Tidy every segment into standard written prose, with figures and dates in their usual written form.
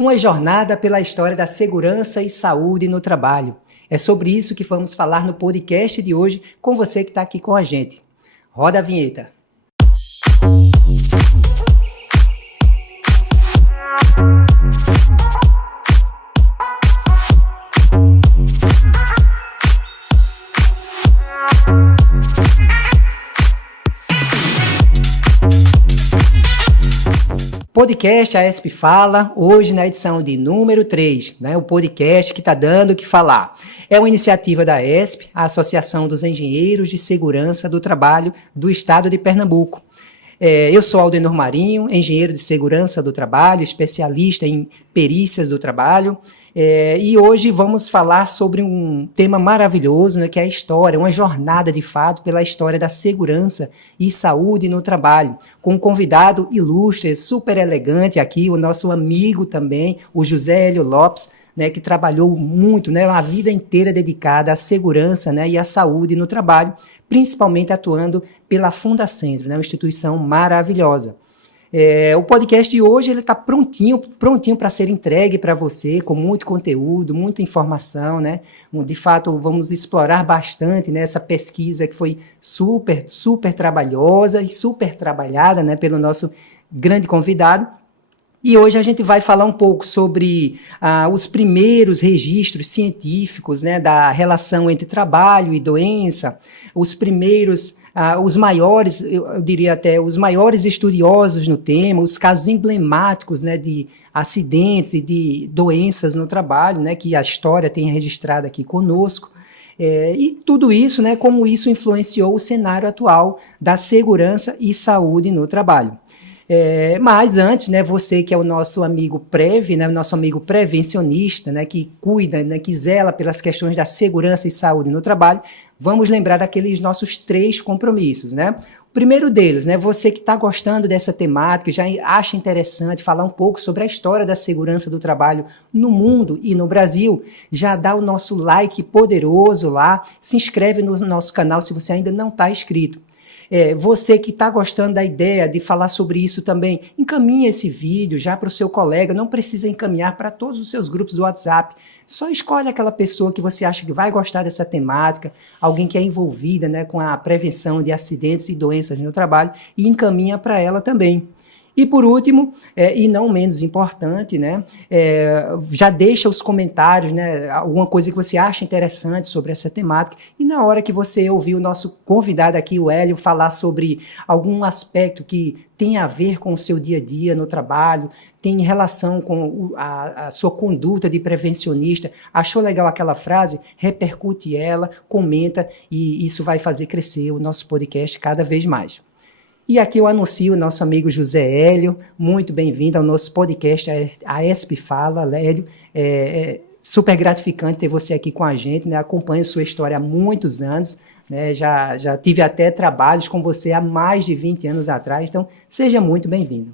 Uma jornada pela história da segurança e saúde no trabalho. É sobre isso que vamos falar no podcast de hoje com você que está aqui com a gente. Roda a vinheta. Podcast AESP Fala, hoje na edição de número 3, o podcast que está dando o que falar. É uma iniciativa da AESP, a Associação dos Engenheiros de Segurança do Trabalho do Estado de Pernambuco. Eu sou Aldenor Marinho, engenheiro de segurança do trabalho, especialista em perícias do trabalho, e hoje vamos falar sobre um tema maravilhoso, que é a história, uma jornada de fato pela história da segurança e saúde no trabalho, com um convidado ilustre, super elegante aqui, o nosso amigo também, o José Hélio Lopes, que trabalhou muito, a vida inteira dedicada à segurança, e à saúde no trabalho, principalmente atuando pela Fundacentro, uma instituição maravilhosa. O podcast de hoje está prontinho para ser entregue para você, com muito conteúdo, muita informação, De fato, vamos explorar bastante essa pesquisa que foi super trabalhosa e super trabalhada, pelo nosso grande convidado. E hoje a gente vai falar um pouco sobre os primeiros registros científicos, da relação entre trabalho e doença, os maiores, eu diria até, os maiores estudiosos no tema, os casos emblemáticos, de acidentes e de doenças no trabalho, que a história tem registrado aqui conosco. E tudo isso, como isso influenciou o cenário atual da segurança e saúde no trabalho. Mas antes, você que é o nosso amigo PREV, o nosso amigo prevencionista, que cuida, que zela pelas questões da segurança e saúde no trabalho, vamos lembrar aqueles nossos 3 compromissos, O primeiro deles, você que está gostando dessa temática, já acha interessante falar um pouco sobre a história da segurança do trabalho no mundo e no Brasil, já dá o nosso like poderoso lá, se inscreve no nosso canal se você ainda não está inscrito. Você que está gostando da ideia de falar sobre isso também, encaminhe esse vídeo já para o seu colega, não precisa encaminhar para todos os seus grupos do WhatsApp, só escolhe aquela pessoa que você acha que vai gostar dessa temática, alguém que é envolvida com a prevenção de acidentes e doenças no trabalho e encaminha para ela também. E por último, e não menos importante, já deixa os comentários, alguma coisa que você acha interessante sobre essa temática, e na hora que você ouvir o nosso convidado aqui, o Hélio, falar sobre algum aspecto que tem a ver com o seu dia a dia no trabalho, tem relação com a sua conduta de prevencionista, achou legal aquela frase, repercute ela, comenta, e isso vai fazer crescer o nosso podcast cada vez mais. E aqui eu anuncio o nosso amigo José Hélio, muito bem-vindo ao nosso podcast AESP Fala, Hélio, super gratificante ter você aqui com a gente, acompanho sua história há muitos anos, já tive até trabalhos com você há mais de 20 anos atrás, então seja muito bem-vindo.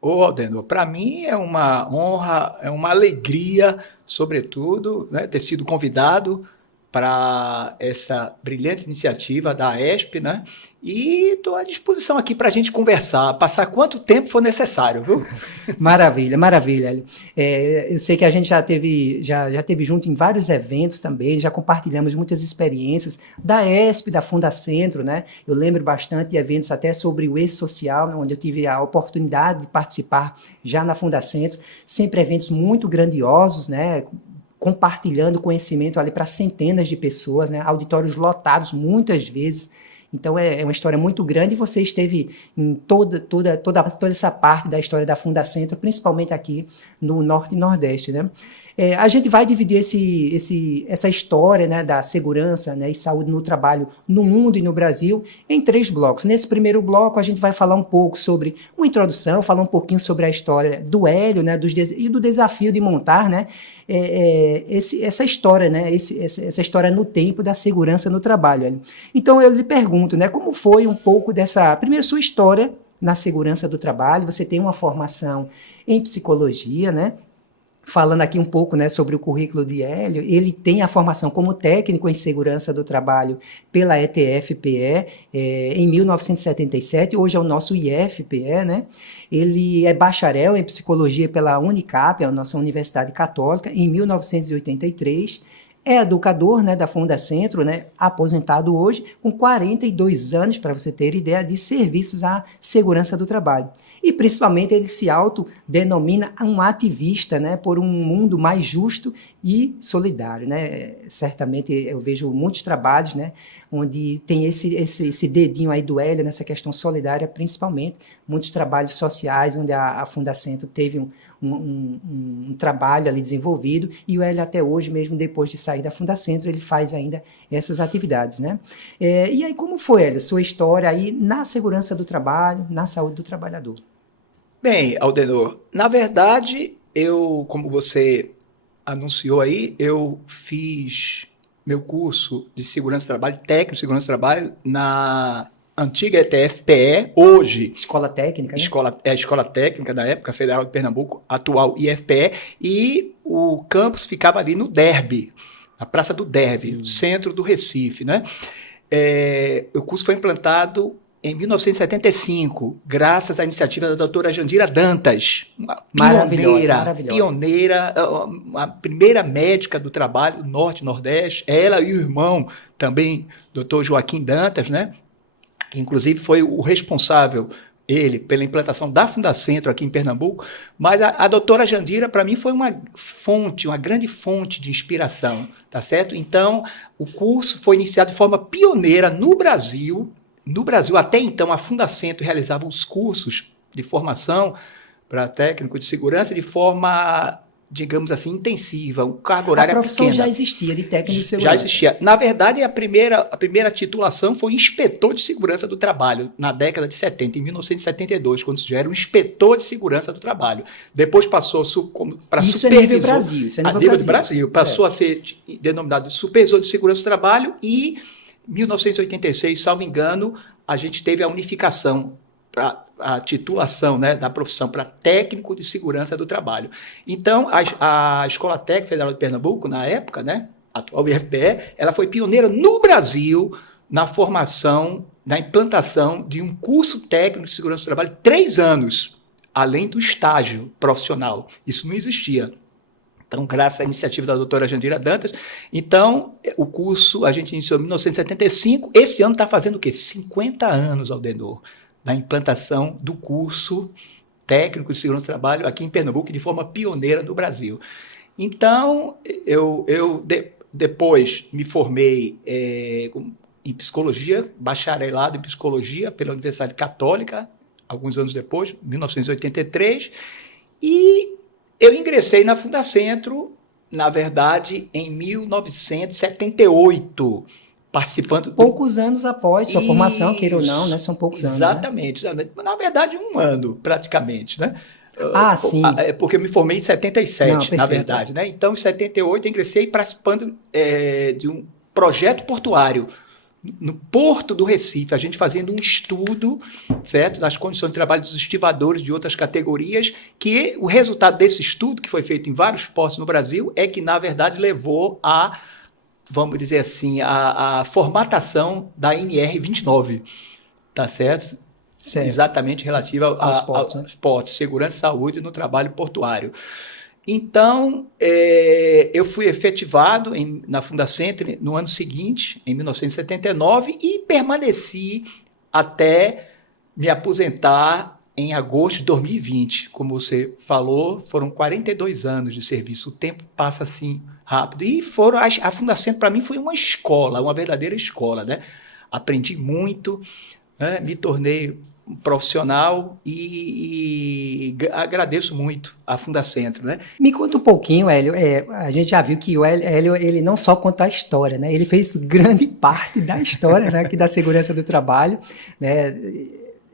Ô Aldenor, para mim é uma honra, é uma alegria, sobretudo, ter sido convidado para essa brilhante iniciativa da AESP, e estou à disposição aqui para a gente conversar, passar quanto tempo for necessário, viu? Maravilha, maravilha. Eu sei que a gente já teve junto em vários eventos também, já compartilhamos muitas experiências da AESP, da Fundacentro, Eu lembro bastante de eventos até sobre o E-Social, onde eu tive a oportunidade de participar já na Fundacentro, sempre eventos muito grandiosos, compartilhando conhecimento ali para centenas de pessoas, auditórios lotados muitas vezes. Então é uma história muito grande e você esteve em toda essa parte da história da Fundacentro, principalmente aqui no Norte e Nordeste, A gente vai dividir essa história, da segurança, e saúde no trabalho no mundo e no Brasil em 3 blocos. Nesse primeiro bloco, a gente vai falar um pouco sobre uma introdução, falar um pouquinho sobre a história do Hélio, e do desafio de montar, essa história, essa história no tempo da segurança no trabalho, Hélio. Então, eu lhe pergunto, como foi um pouco primeiro, sua história na segurança do trabalho. Você tem uma formação em psicologia, falando aqui um pouco, né, sobre o currículo de Hélio, ele tem a formação como técnico em segurança do trabalho pela ETF-PE em 1977, hoje é o nosso IF-PE, né? Ele é bacharel em psicologia pela Unicap, a nossa Universidade Católica, em 1983. É educador, né, da Fundacentro, né, aposentado hoje, com 42 anos, para você ter ideia, de serviços à segurança do trabalho. E, principalmente, ele se autodenomina um ativista, né, por um mundo mais justo e solidário, né? Certamente eu vejo muitos trabalhos, né, onde tem esse dedinho aí do Hélio nessa questão solidária, principalmente, muitos trabalhos sociais, onde a Fundacentro teve um trabalho ali desenvolvido, e o Hélio até hoje, mesmo depois de sair da Fundacentro, ele faz ainda essas atividades, né? E aí, como foi, Hélio, sua história aí na segurança do trabalho, na saúde do trabalhador? Bem, Aldenor, na verdade, como você anunciou aí, eu fiz meu curso de segurança do trabalho, técnico de segurança do trabalho, na antiga ETF-PE, hoje Escola técnica, né? Escola Técnica da época, Federal de Pernambuco, atual IFPE, e o campus ficava ali no Derby, na Praça do Derby, centro do Recife, né? O curso foi implantado em 1975, graças à iniciativa da doutora Jandira Dantas, uma pioneira, a primeira médica do trabalho do Norte e Nordeste, ela e o irmão também, doutor Joaquim Dantas, né? Que inclusive foi o responsável, ele, pela implantação da Fundacentro aqui em Pernambuco, mas a doutora Jandira, para mim, foi uma grande fonte de inspiração, tá certo? Então, o curso foi iniciado de forma pioneira no Brasil. No Brasil, até então, a Fundacentro realizava os cursos de formação para técnico de segurança de forma, digamos assim, intensiva, um carga horária pequena. A profissão já existia de técnico de segurança? Já existia. Na verdade, a primeira titulação foi inspetor de segurança do trabalho, na década de 70, em 1972, quando já era um inspetor de segurança do trabalho. Depois passou para supervisor. Isso é nível Brasil. Isso é nível Brasil. Passou a ser denominado supervisor de segurança do trabalho e 1986, salvo engano, a gente teve a unificação, a titulação, né, da profissão para técnico de segurança do trabalho. Então, a Escola Técnica Federal de Pernambuco, na época, né, atual IFPE, ela foi pioneira no Brasil na formação, na implantação de um curso técnico de segurança do trabalho, 3 anos, além do estágio profissional. Isso não existia. Então, graças à iniciativa da doutora Jandira Dantas, então, o curso a gente iniciou em 1975, esse ano está fazendo o quê? 50 anos, Aldenor, da implantação do curso técnico de segurança do trabalho aqui em Pernambuco, de forma pioneira no Brasil. Então, depois me formei em psicologia, bacharelado em psicologia pela Universidade Católica, alguns anos depois, 1983, e eu ingressei na Fundacentro, na verdade, em 1978, participando... Poucos anos após sua formação, queira ou não, né? São poucos anos. Exatamente. Na verdade, 1 ano, praticamente, né? Sim. Porque eu me formei em 77, na verdade, né? Então, em 78, eu ingressei participando de um projeto portuário, no Porto do Recife, a gente fazendo um estudo, certo, das condições de trabalho dos estivadores de outras categorias, que o resultado desse estudo, que foi feito em vários portos no Brasil, é que, na verdade, levou a, vamos dizer assim, a formatação da NR 29, tá certo? Certo. Exatamente relativa aos portos, segurança e saúde no trabalho portuário. Então, eu fui efetivado na Fundacentro no ano seguinte, em 1979, e permaneci até me aposentar em agosto de 2020. Como você falou, foram 42 anos de serviço. O tempo passa assim rápido. E a Fundacentro, para mim, foi uma escola, uma verdadeira escola, né? Aprendi muito, né? Me tornei um profissional e agradeço muito a Fundacentro, né? Me conta um pouquinho, Hélio, a gente já viu que o Hélio, ele não só conta a história, né? Ele fez grande parte da história, né, aqui da segurança do trabalho, né?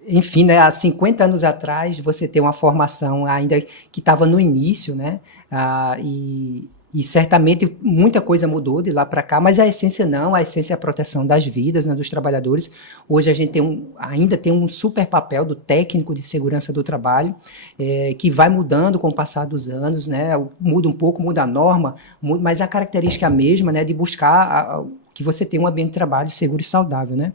Enfim, né, há 50 anos atrás, você ter uma formação ainda que estava no início, né? E certamente muita coisa mudou de lá para cá, mas a essência não, a essência é a proteção das vidas, né, dos trabalhadores. Hoje a gente ainda tem um super papel do técnico de segurança do trabalho, que vai mudando com o passar dos anos, né, muda um pouco, muda a norma, mas a característica é a mesma, né, de buscar que você tenha um ambiente de trabalho seguro e saudável, né.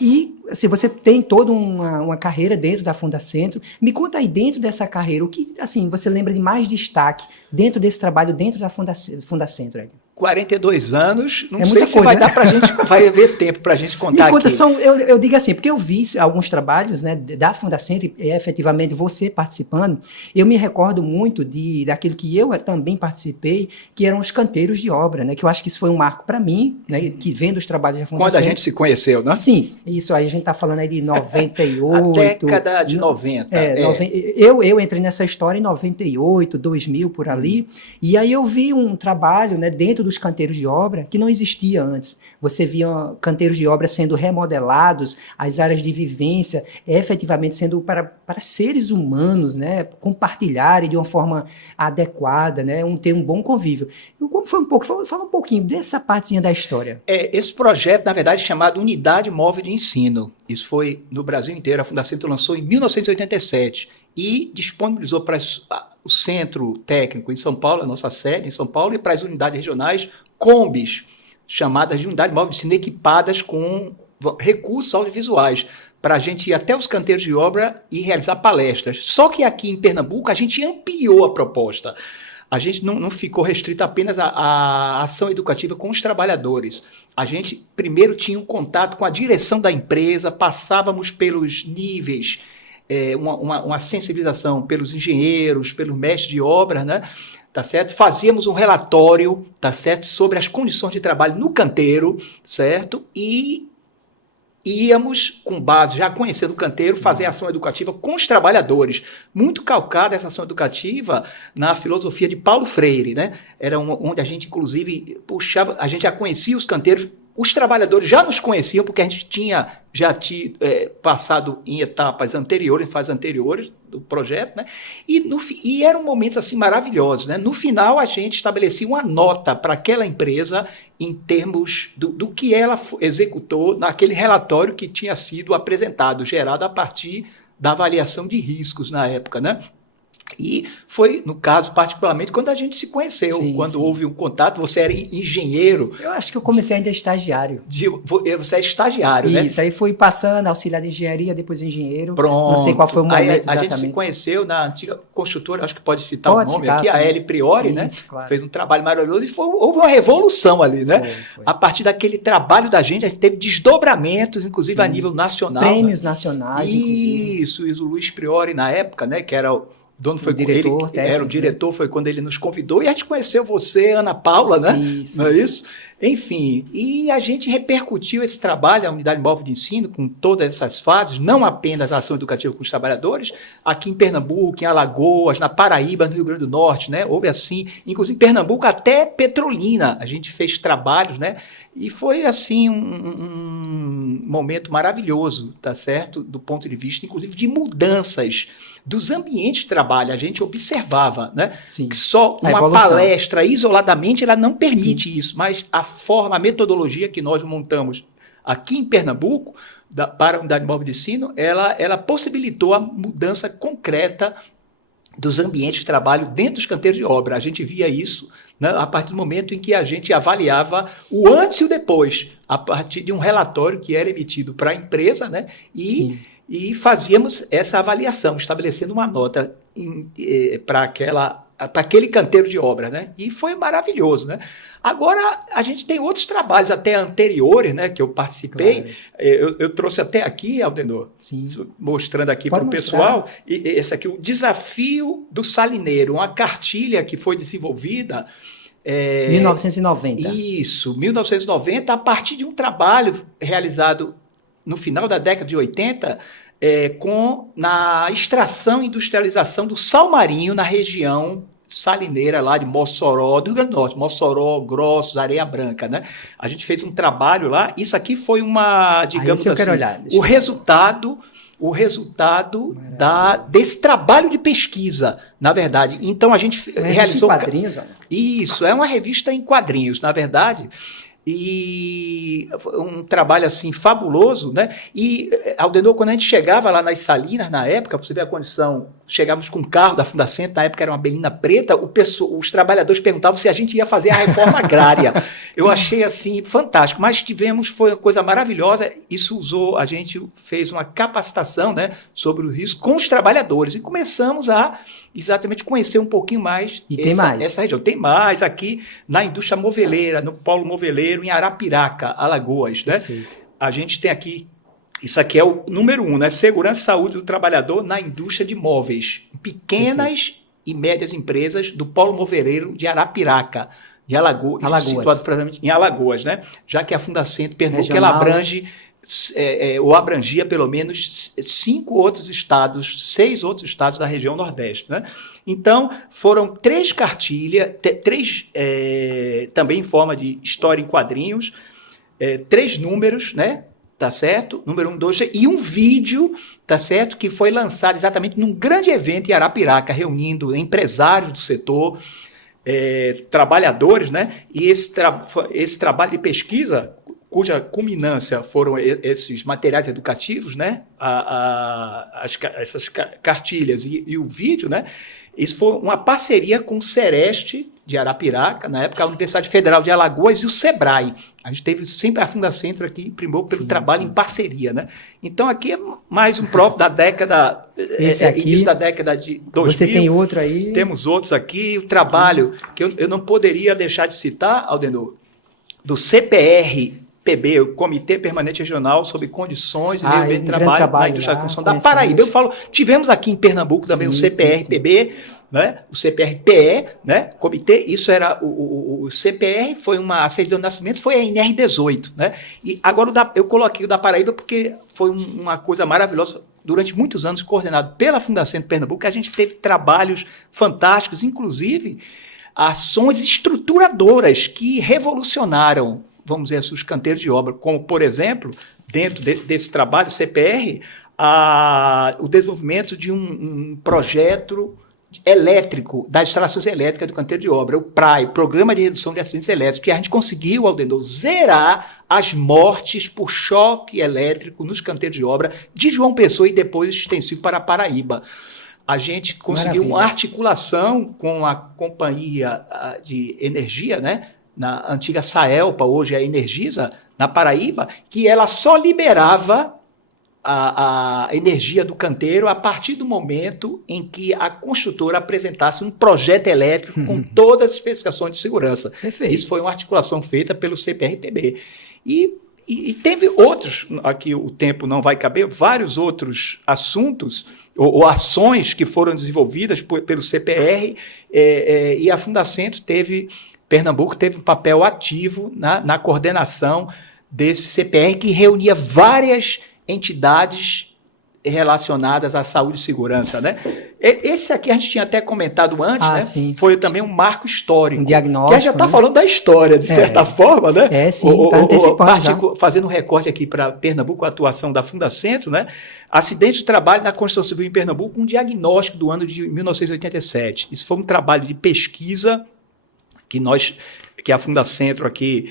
E assim, você tem toda uma carreira dentro da Fundacentro. Me conta aí, dentro dessa carreira, o que assim, você lembra de mais destaque dentro desse trabalho, dentro da Fundacentro? 42 anos, não é sei se vai dar pra gente, vai haver tempo para a gente contar Me conta aqui. Só, eu digo assim, porque eu vi alguns trabalhos, né, da Fundacentro, e efetivamente você participando, eu me recordo muito daquilo que eu também participei, que eram os canteiros de obra, né, que eu acho que isso foi um marco para mim, né, que vendo os trabalhos da Fundacentro. Quando a gente se conheceu, né? Sim, isso aí a gente está falando aí de 98. A década de 90. Eu entrei nessa história em 98, 2000, por ali, e aí eu vi um trabalho, né, dentro dos canteiros de obra que não existia antes. Você via canteiros de obra sendo remodelados, as áreas de vivência efetivamente sendo para seres humanos, né, compartilharem de uma forma adequada, né, ter um bom convívio. Como foi fala um pouquinho dessa partezinha da história. Esse projeto, na verdade, é chamado Unidade Móvel de Ensino. Isso foi no Brasil inteiro. A Fundacentro lançou em 1987 e disponibilizou para o centro técnico em São Paulo, a nossa sede em São Paulo, e para as unidades regionais, combis, chamadas de unidade móvel de ensino, equipadas com recursos audiovisuais, para a gente ir até os canteiros de obra e realizar palestras. Só que aqui em Pernambuco a gente ampliou a proposta. A gente não ficou restrito apenas à ação educativa com os trabalhadores. A gente primeiro tinha um contato com a direção da empresa, passávamos pelos níveis, uma sensibilização pelos engenheiros, pelos mestres de obra, né? Tá certo? Fazíamos um relatório, tá certo, sobre as condições de trabalho no canteiro, certo? E íamos, com base, já conhecendo o canteiro, fazer ação educativa com os trabalhadores. Muito calcada essa ação educativa na filosofia de Paulo Freire, né? Era onde a gente, inclusive, puxava, a gente já conhecia os canteiros. Os trabalhadores já nos conheciam, porque a gente tinha passado em etapas anteriores, em fases anteriores do projeto, né? E eram momentos assim maravilhosos, né? No final, a gente estabelecia uma nota para aquela empresa em termos do que ela executou naquele relatório que tinha sido apresentado, gerado a partir da avaliação de riscos na época, né? E foi, no caso, particularmente, quando a gente se conheceu, quando houve um contato. Você era engenheiro. Eu acho que eu comecei ainda estagiário. Você é estagiário, né? Isso, aí fui passando, auxiliar de engenharia, depois engenheiro. Pronto. Não sei qual foi o momento aí, exatamente. A gente se conheceu na antiga construtora, acho que pode citar o nome aqui, a L. Priori, né? Claro. Fez um trabalho maravilhoso e houve uma revolução ali, né? Foi. A partir daquele trabalho da gente, a gente teve desdobramentos, inclusive a nível nacional. Prêmios nacionais, inclusive. Isso, o Luiz Priori, na época, né? Que era o dono, foi diretor, ele era o diretor, foi quando ele nos convidou, e a gente conheceu você, Ana Paula, né? Isso. Não é isso? Enfim, e a gente repercutiu esse trabalho, a Unidade Móvel de Ensino, com todas essas fases, não apenas a ação educativa com os trabalhadores, aqui em Pernambuco, em Alagoas, na Paraíba, no Rio Grande do Norte, né? Houve assim, inclusive em Pernambuco até Petrolina, a gente fez trabalhos, né? E foi assim um momento maravilhoso, tá certo? Do ponto de vista, inclusive, de mudanças dos ambientes de trabalho. A gente observava, né? Sim. Que só uma palestra isoladamente ela não permite isso, mas a forma, a metodologia que nós montamos aqui em Pernambuco para a Unidade Móvel de Ensino, ela possibilitou a mudança concreta dos ambientes de trabalho dentro dos canteiros de obra. A gente via isso, né, a partir do momento em que a gente avaliava o antes e o depois, a partir de um relatório que era emitido para a empresa, né, e fazíamos essa avaliação, estabelecendo uma nota para aquele canteiro de obra, né? E foi maravilhoso, né? Agora, a gente tem outros trabalhos até anteriores, né, que eu participei. Claro. Eu trouxe até aqui, Aldenor, mostrando aqui para o pessoal, esse aqui, o Desafio do Salineiro, uma cartilha que foi desenvolvida... 1990. Isso, 1990, a partir de um trabalho realizado no final da década de 80, na extração e industrialização do sal marinho na região salineira lá de Mossoró, do Rio Grande do Norte, Mossoró, Grossos, Areia Branca, né? A gente fez um trabalho lá, isso aqui foi digamos assim, o resultado o resultado desse trabalho de pesquisa, na verdade. Então, a gente realizou... Em quadrinhos, olha. Isso, é uma revista em quadrinhos, na verdade. E um trabalho assim fabuloso, né? E, Aldenor, quando a gente chegava lá nas salinas, na época, para você ver a condição, chegávamos com um carro da Fundacentro, na época era uma berlina preta, os trabalhadores perguntavam se a gente ia fazer a reforma agrária. Eu achei assim fantástico, mas foi uma coisa maravilhosa. Isso a gente fez uma capacitação, né, sobre o risco com os trabalhadores e começamos a exatamente conhecer um pouquinho mais essa região. Tem mais aqui na indústria moveleira, no polo moveleiro, em Arapiraca, Alagoas. Né? A gente tem aqui, isso aqui é o número 1, né? Segurança e saúde do trabalhador na indústria de móveis. Pequenas e médias empresas do polo moveleiro de Arapiraca, de Alagoas. Situado provavelmente em Alagoas, né? Já que a Fundacentro Pernambuco ela abrange... ou abrangia pelo menos 6 outros estados da região Nordeste. Né? Então, foram 3 cartilhas, 3 também em forma de história em quadrinhos, 3 números, né? Tá certo? Número 1, 2, e um vídeo, tá certo? Que foi lançado exatamente num grande evento em Arapiraca, reunindo empresários do setor, trabalhadores, né? E esse trabalho de pesquisa, cuja culminância foram esses materiais educativos, né? Essas cartilhas e o vídeo, né? Isso foi uma parceria com o Sereste de Arapiraca, na época a Universidade Federal de Alagoas e o Sebrae. A gente teve sempre a Fundacentro aqui, primou pelo trabalho em parceria. Né? Então, aqui é mais um prof da década... início da década de 2000. Você tem outro aí? Temos outros aqui. O trabalho que eu não poderia deixar de citar, Aldenor, do CPR-PB, o Comitê Permanente Regional sobre Condições e Meio Ambiente de Trabalho na Indústria da Construção da Paraíba. Tivemos aqui em Pernambuco também o CPR-PB, né? O CPR-PE, né? Comitê, isso era o CPR, foi a certidão de nascimento, foi a NR18. Né? E agora eu coloquei o da Paraíba porque foi uma coisa maravilhosa. Durante muitos anos, coordenado pela Fundacentro Pernambuco, a gente teve trabalhos fantásticos, inclusive ações estruturadoras que revolucionaram, vamos dizer assim, os canteiros de obra, como, por exemplo, dentro desse trabalho, CPR, o desenvolvimento de um projeto elétrico, das instalações elétricas do canteiro de obra, o PRAE, Programa de Redução de Acidentes Elétricos, que a gente conseguiu, Aldenor, zerar as mortes por choque elétrico nos canteiros de obra de João Pessoa e depois extensivo para a Paraíba. A gente conseguiu uma articulação com a companhia de energia, né? Na antiga Saelpa, hoje é a Energisa, na Paraíba, que ela só liberava a energia do canteiro a partir do momento em que a construtora apresentasse um projeto elétrico com todas as especificações de segurança. Perfeito. Isso foi uma articulação feita pelo CPR-PB. E teve outros, aqui o tempo não vai caber, vários outros assuntos ou ações que foram desenvolvidas pelo CPR e a Fundacentro Pernambuco teve um papel ativo na coordenação desse CPR que reunia várias entidades relacionadas à saúde e segurança. Né? Esse aqui a gente tinha até comentado antes, né? Sim. Foi também um marco histórico. Um diagnóstico. Que a gente já está falando da história, de certa forma. Né? Sim, está antecipando. Fazendo um recorte aqui para Pernambuco, a atuação da Fundacentro, né? Acidente de trabalho na construção civil em Pernambuco, um diagnóstico do ano de 1987. Isso foi um trabalho de pesquisa que a Fundacentro aqui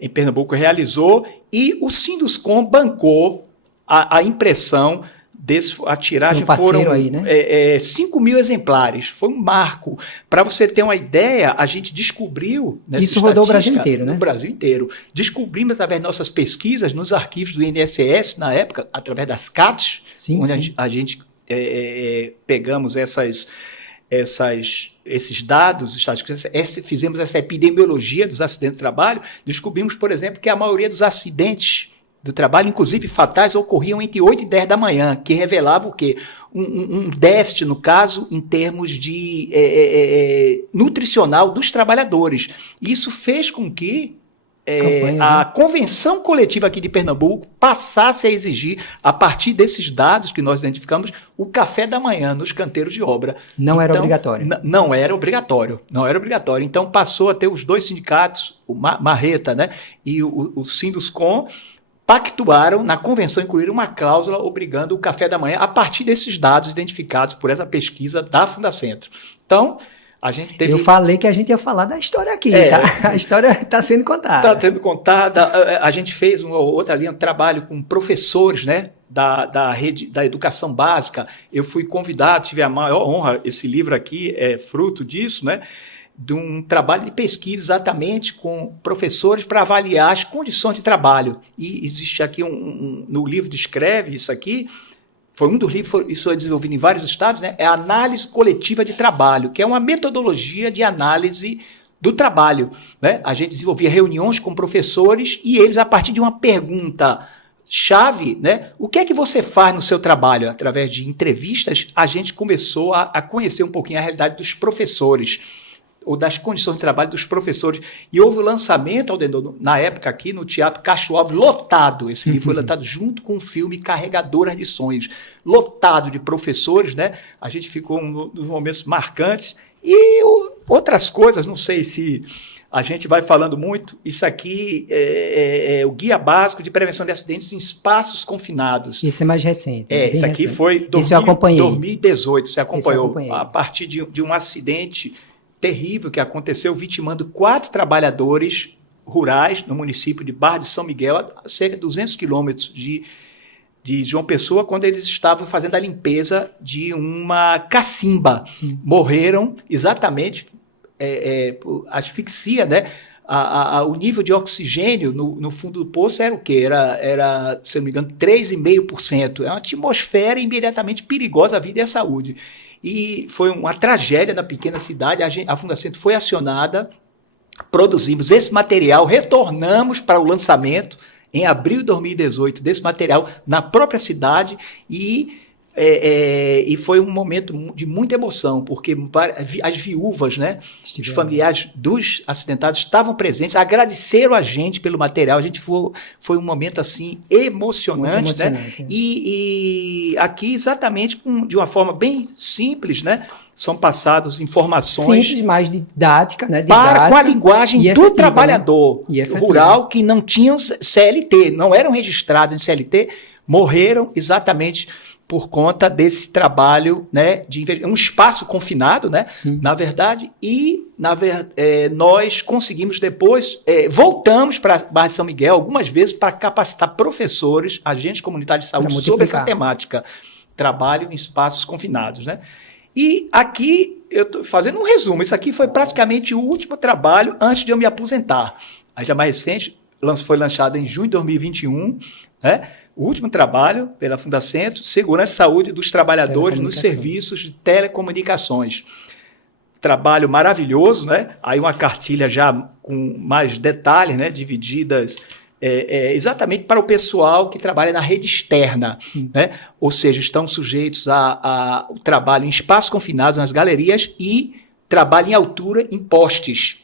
em Pernambuco realizou, e o Sinduscom bancou a impressão a tiragem foram aí, né? 5.000 exemplares. Foi um marco. Para você ter uma ideia, a gente descobriu... Isso rodou o Brasil inteiro, né? No Brasil inteiro. Descobrimos, através das nossas pesquisas, nos arquivos do INSS, na época, através das CATs, onde a gente pegamos esses dados estatísticos, fizemos essa epidemiologia dos acidentes de trabalho, descobrimos, por exemplo, que a maioria dos acidentes do trabalho, inclusive fatais, ocorriam entre 8 e 10 da manhã, que revelava o quê? Um déficit, no caso, em termos de nutricional dos trabalhadores. Isso fez com que a convenção coletiva aqui de Pernambuco passasse a exigir, a partir desses dados que nós identificamos, o café da manhã nos canteiros de obra. Não era obrigatório. Não era obrigatório. Então passou a ter os dois sindicatos, o Marreta, né, e o Sinduscom, pactuaram na convenção incluir uma cláusula obrigando o café da manhã a partir desses dados identificados por essa pesquisa da Fundacentro. Então, a gente teve... Eu falei que a gente ia falar da história aqui, tá? A história está sendo contada. Está sendo contada. A gente fez outra linha, um trabalho com professores, né, da rede da educação básica. Eu fui convidado, tive a maior honra, esse livro aqui é fruto disso, né, de um trabalho de pesquisa exatamente com professores para avaliar as condições de trabalho. E existe aqui no livro descreve isso aqui, foi um dos livros, isso é desenvolvido em vários estados, né? É a análise coletiva de trabalho, que é uma metodologia de análise do trabalho, né? A gente desenvolvia reuniões com professores e eles, a partir de uma pergunta-chave, né? O que é que você faz no seu trabalho? Através de entrevistas, a gente começou a conhecer um pouquinho a realidade dos professores, ou das condições de trabalho dos professores. E houve o lançamento, Aldenor, na época aqui, no Teatro Castro Alves, lotado. Esse livro foi lançado junto com o filme Carregadoras de Sonhos. Lotado de professores, né? A gente ficou nos momentos marcantes. E outras coisas, não sei se a gente vai falando muito. Isso aqui é o Guia Básico de Prevenção de Acidentes em Espaços Confinados. Isso é mais recente. Isso aqui recente. foi Isso eu acompanhei. 2018, você acompanhou. Acompanhei. A partir de um acidente terrível que aconteceu, vitimando 4 trabalhadores rurais no município de Barra de São Miguel, a cerca de 200 quilômetros de João Pessoa, quando eles estavam fazendo a limpeza de uma cacimba. Sim. Morreram exatamente por asfixia, né? O nível de oxigênio no fundo do poço era o quê? Era, se não me engano, 3,5%. É uma atmosfera imediatamente perigosa à vida e à saúde. E foi uma tragédia na pequena cidade. A Fundacentro foi acionada, produzimos esse material, retornamos para o lançamento em abril de 2018 desse material na própria cidade e foi um momento de muita emoção, porque as viúvas, né, os familiares dos acidentados estavam presentes, agradeceram a gente pelo material. A gente foi um momento assim emocionante, né? E aqui exatamente de uma forma bem simples, né, são passadas informações simples, mais didática, né? Com a linguagem do efetiva, trabalhador rural que não tinham CLT, não eram registrados em CLT, morreram exatamente por conta desse trabalho, né, de um espaço confinado, né, na verdade, e nós conseguimos depois, voltamos para Barra de São Miguel algumas vezes para capacitar professores, agentes comunitários de saúde sobre essa temática, trabalho em espaços confinados, né. E aqui, eu estou fazendo um resumo, isso aqui foi praticamente o último trabalho antes de eu me aposentar. A já mais recente foi lançado em junho de 2021, né, o último trabalho pela Fundacentro, Segurança e Saúde dos Trabalhadores nos Serviços de Telecomunicações. Trabalho maravilhoso, né? Aí uma cartilha já com mais detalhes, né? Divididas exatamente para o pessoal que trabalha na rede externa, né? Ou seja, estão sujeitos ao trabalho em espaços confinados, nas galerias, e trabalho em altura em postes.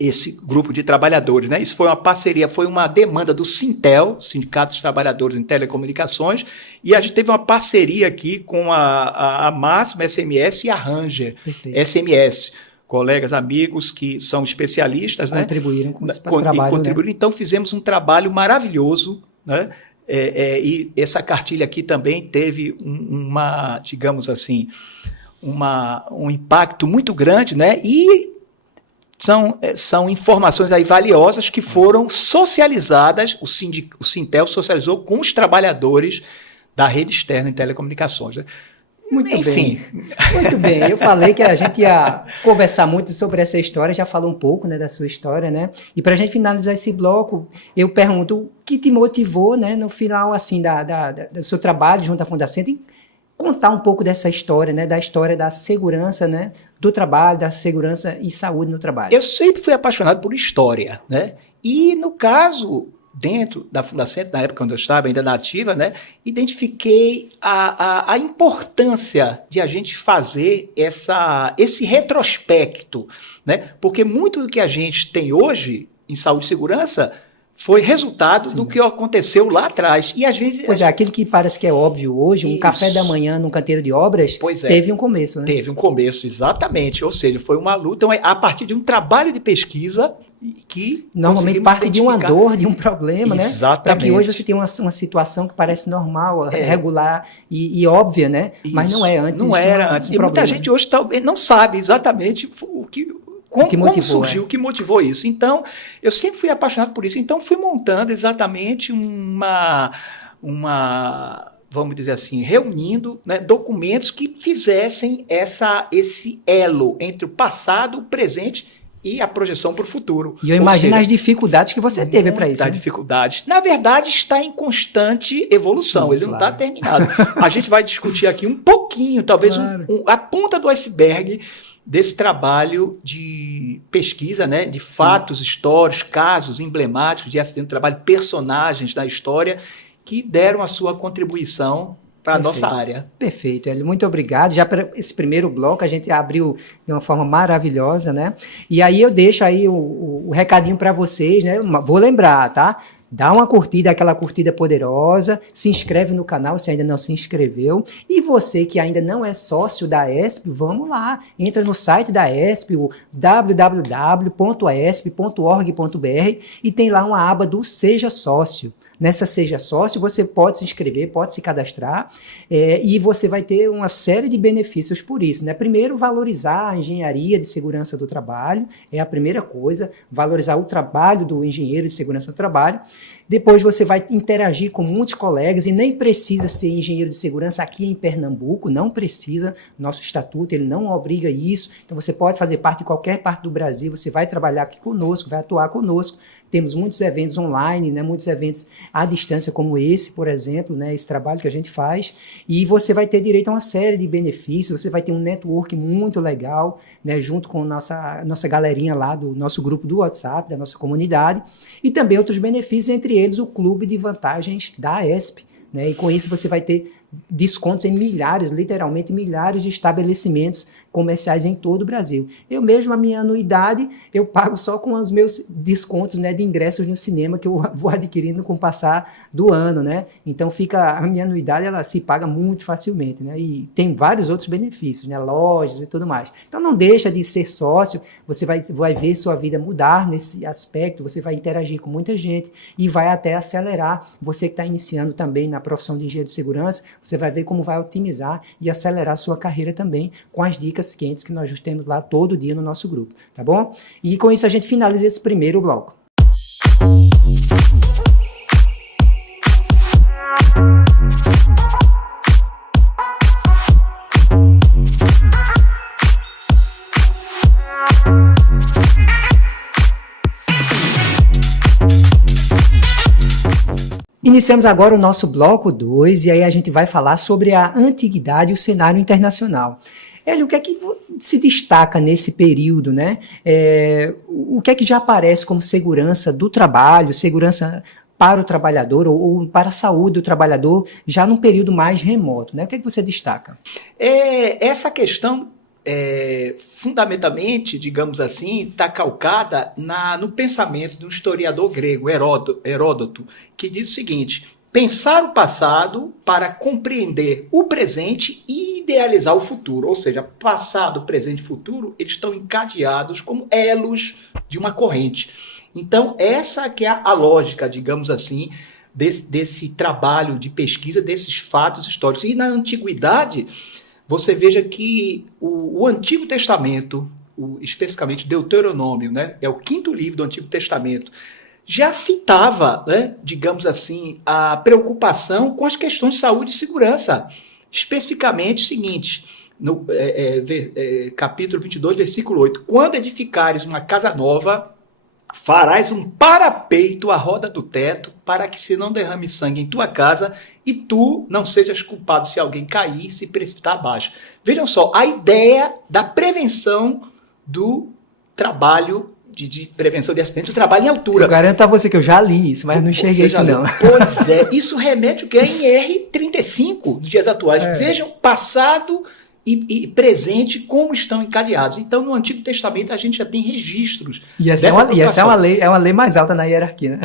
Esse grupo de trabalhadores, né? Isso foi uma parceria, foi uma demanda do Sintel, Sindicato dos Trabalhadores em Telecomunicações, e a gente teve uma parceria aqui com a Máxima SMS e a Ranger SMS, colegas, amigos que são especialistas, contribuíram né? Com esse trabalho, contribuíram, né? Então fizemos um trabalho maravilhoso, né? E essa cartilha aqui também teve digamos assim, um impacto muito grande, né? E são informações aí valiosas que foram socializadas, o Sintel socializou com os trabalhadores da rede externa em telecomunicações, né? Enfim. Muito bem. Eu falei que a gente ia conversar muito sobre essa história, já falou um pouco, né, da sua história, né? E para a gente finalizar esse bloco, eu pergunto o que te motivou, né, no final assim, do seu trabalho junto à Fundacentro, contar um pouco dessa história, né, da história da segurança, né, do trabalho, da segurança e saúde no trabalho. Eu sempre fui apaixonado por história, né? E no caso, dentro da Fundacentro, na época quando eu estava ainda na ativa, né, identifiquei a importância de a gente fazer esse retrospecto, né? Porque muito do que a gente tem hoje em saúde e segurança foi resultado do que aconteceu lá atrás. E às vezes... Pois é, aquilo que parece que é óbvio hoje, um café da manhã num canteiro de obras, teve um começo, né? Teve um começo, exatamente. Ou seja, foi uma luta a partir de um trabalho de pesquisa que normalmente parte de uma dor, de um problema, exatamente, né? Para que hoje você tenha uma situação que parece normal, regular e óbvia, né? Isso. Mas não é antes. Não era antes. E muita gente hoje talvez não sabe exatamente como surgiu, o que motivou isso. Então, eu sempre fui apaixonado por isso. Então, fui montando exatamente vamos dizer assim, reunindo, né, documentos que fizessem esse elo entre o passado, o presente e a projeção para o futuro. E eu imagino as dificuldades que você teve para isso. Dificuldades. Na verdade, está em constante evolução. Sim, ele não está terminado. A gente vai discutir aqui um pouquinho, talvez a ponta do iceberg desse trabalho de pesquisa, né, de fatos históricos, casos emblemáticos de acidente de trabalho, personagens da história que deram a sua contribuição para a nossa área. Perfeito, Hélio. Muito obrigado. Já para esse primeiro bloco, a gente abriu de uma forma maravilhosa, né? E aí eu deixo aí o recadinho para vocês, né? Vou lembrar, tá? Dá uma curtida, aquela curtida poderosa, se inscreve no canal se ainda não se inscreveu. E você que ainda não é sócio da ESP, vamos lá. Entra no site da ESP, o www.aesp.org.br e tem lá uma aba do Seja Sócio. Nessa Seja Sócio, você pode se inscrever, pode se cadastrar e você vai ter uma série de benefícios por isso, né? Primeiro, valorizar a engenharia de segurança do trabalho, é a primeira coisa, valorizar o trabalho do engenheiro de segurança do trabalho. Depois você vai interagir com muitos colegas e nem precisa ser engenheiro de segurança aqui em Pernambuco, não precisa, nosso estatuto ele não obriga isso, então você pode fazer parte de qualquer parte do Brasil, você vai trabalhar aqui conosco, vai atuar conosco. Temos muitos eventos online, né, muitos eventos à distância como esse, por exemplo, né, esse trabalho que a gente faz, e você vai ter direito a uma série de benefícios, você vai ter um network muito legal, né, junto com nossa galerinha lá do nosso grupo do WhatsApp, da nossa comunidade, e também outros benefícios, entre eles o clube de vantagens da ESP, né, e com isso você vai ter descontos em milhares, literalmente milhares de estabelecimentos comerciais em todo o Brasil. Eu mesmo, a minha anuidade, eu pago só com os meus descontos, né, de ingressos no cinema que eu vou adquirindo com o passar do ano, né? Então a minha anuidade, ela se paga muito facilmente, né? E tem vários outros benefícios, né? Lojas e tudo mais. Então não deixa de ser sócio, você vai ver sua vida mudar nesse aspecto, você vai interagir com muita gente e vai até acelerar. Você que está iniciando também na profissão de engenheiro de segurança, você vai ver como vai otimizar e acelerar sua carreira também com as dicas quentes que nós temos lá todo dia no nosso grupo, tá bom? E com isso a gente finaliza esse primeiro bloco. Iniciamos agora o nosso bloco 2 e aí a gente vai falar sobre a antiguidade e o cenário internacional. Hélio, o que é que se destaca nesse período, né? O que é que já aparece como segurança do trabalho, segurança para o trabalhador ou para a saúde do trabalhador já num período mais remoto, né? O que é que você destaca? Essa questão, fundamentalmente, digamos assim, está calcada no pensamento de um historiador grego, Heródoto, que diz o seguinte: pensar o passado para compreender o presente e idealizar o futuro. Ou seja, passado, presente e futuro, eles estão encadeados como elos de uma corrente. Então, essa que é a lógica, digamos assim, desse trabalho de pesquisa, desses fatos históricos. E na antiguidade, você veja que o Antigo Testamento, especificamente Deuteronômio, né, é o 5º livro do Antigo Testamento, já citava, né, digamos assim, a preocupação com as questões de saúde e segurança. Especificamente o seguinte, no capítulo 22, versículo 8, quando edificares uma casa nova, farás um parapeito à roda do teto, para que se não derrame sangue em tua casa e tu não sejas culpado se alguém cair e se precipitar abaixo. Vejam só, a ideia da prevenção do trabalho, de prevenção de acidentes, do trabalho em altura. Eu garanto a você que eu já li isso, mas não enxerguei isso não. Pois é, isso remete o que é em R35 dos dias atuais. Vejam, passado e presente como estão encadeados. Então, no Antigo Testamento, a gente já tem registros. E essa é uma lei mais alta na hierarquia, né?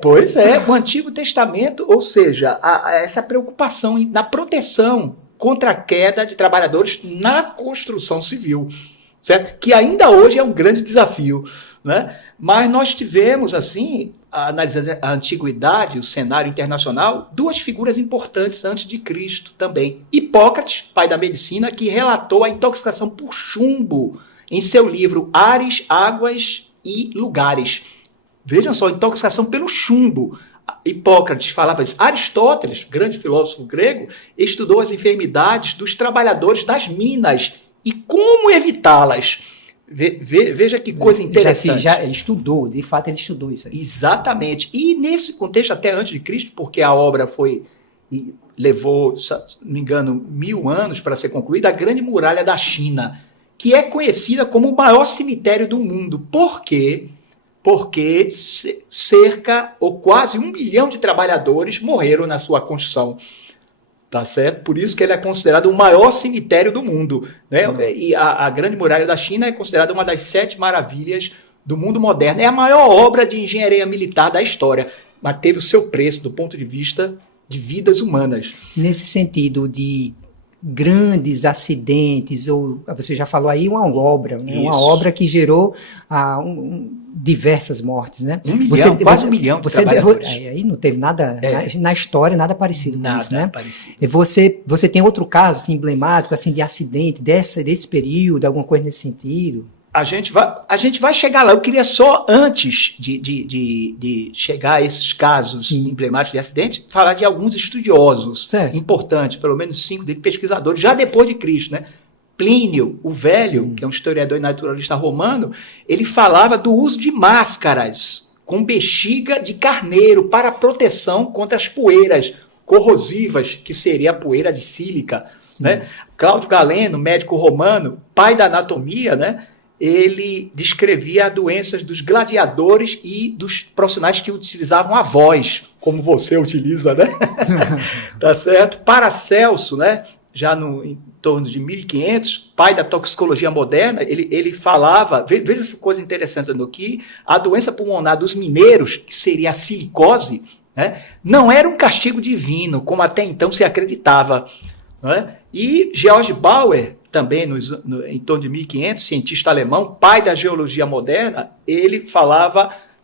Pois é. O Antigo Testamento, ou seja, essa preocupação na proteção contra a queda de trabalhadores na construção civil, certo? Que ainda hoje é um grande desafio, né? Mas nós tivemos, assim, analisando a antiguidade, o cenário internacional, duas figuras importantes antes de Cristo também. Hipócrates, pai da medicina, que relatou a intoxicação por chumbo em seu livro Ares, Águas e Lugares. Vejam só, intoxicação pelo chumbo. Hipócrates falava isso. Aristóteles, grande filósofo grego, estudou as enfermidades dos trabalhadores das minas e como evitá-las. Veja que coisa interessante. Já estudou, de fato ele estudou isso aí. Exatamente. E nesse contexto, até antes de Cristo, porque a obra levou, se não me engano, 1000 anos para ser concluída, a Grande Muralha da China, que é conhecida como o maior cemitério do mundo. Por quê? Porque cerca ou quase 1 milhão de trabalhadores morreram na sua construção. Tá certo? Por isso que ele é considerado o maior cemitério do mundo, né? E a Grande Muralha da China é considerada uma das 7 maravilhas do mundo moderno. É a maior obra de engenharia militar da história, mas teve o seu preço do ponto de vista de vidas humanas. Nesse sentido de grandes acidentes, ou você já falou aí, uma obra, né? Uma obra que gerou diversas mortes, né? 1 milhão, quase 1 milhão de trabalhadores. Aí não teve nada, na história, nada parecido com isso, né? Parecido. E você tem outro caso assim, emblemático assim, de acidente desse período, alguma coisa nesse sentido? A gente vai chegar lá. Eu queria só, antes de chegar a esses casos emblemáticos de acidente, falar de alguns estudiosos importantes, pelo menos 5 deles, pesquisadores, já depois de Cristo, né? Plínio, o Velho, que é um historiador e naturalista romano, ele falava do uso de máscaras com bexiga de carneiro para proteção contra as poeiras corrosivas, que seria a poeira de sílica, né? Cláudio Galeno, médico romano, pai da anatomia, né? Ele descrevia as doenças dos gladiadores e dos profissionais que utilizavam a voz, como você utiliza, né? Tá certo? Paracelso, né? Já em torno de 1500, pai da toxicologia moderna, ele falava, veja que coisa interessante, que a doença pulmonar dos mineiros, que seria a silicose, né? Não era um castigo divino, como até então se acreditava, né? E George Bauer, também em torno de 1500, cientista alemão, pai da geologia moderna, ele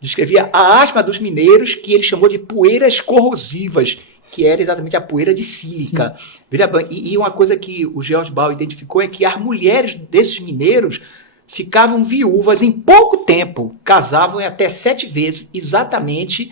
descrevia a asma dos mineiros, que ele chamou de poeiras corrosivas, que era exatamente a poeira de sílica. E uma coisa que o George Bauer identificou é que as mulheres desses mineiros ficavam viúvas em pouco tempo, casavam até 7 vezes, exatamente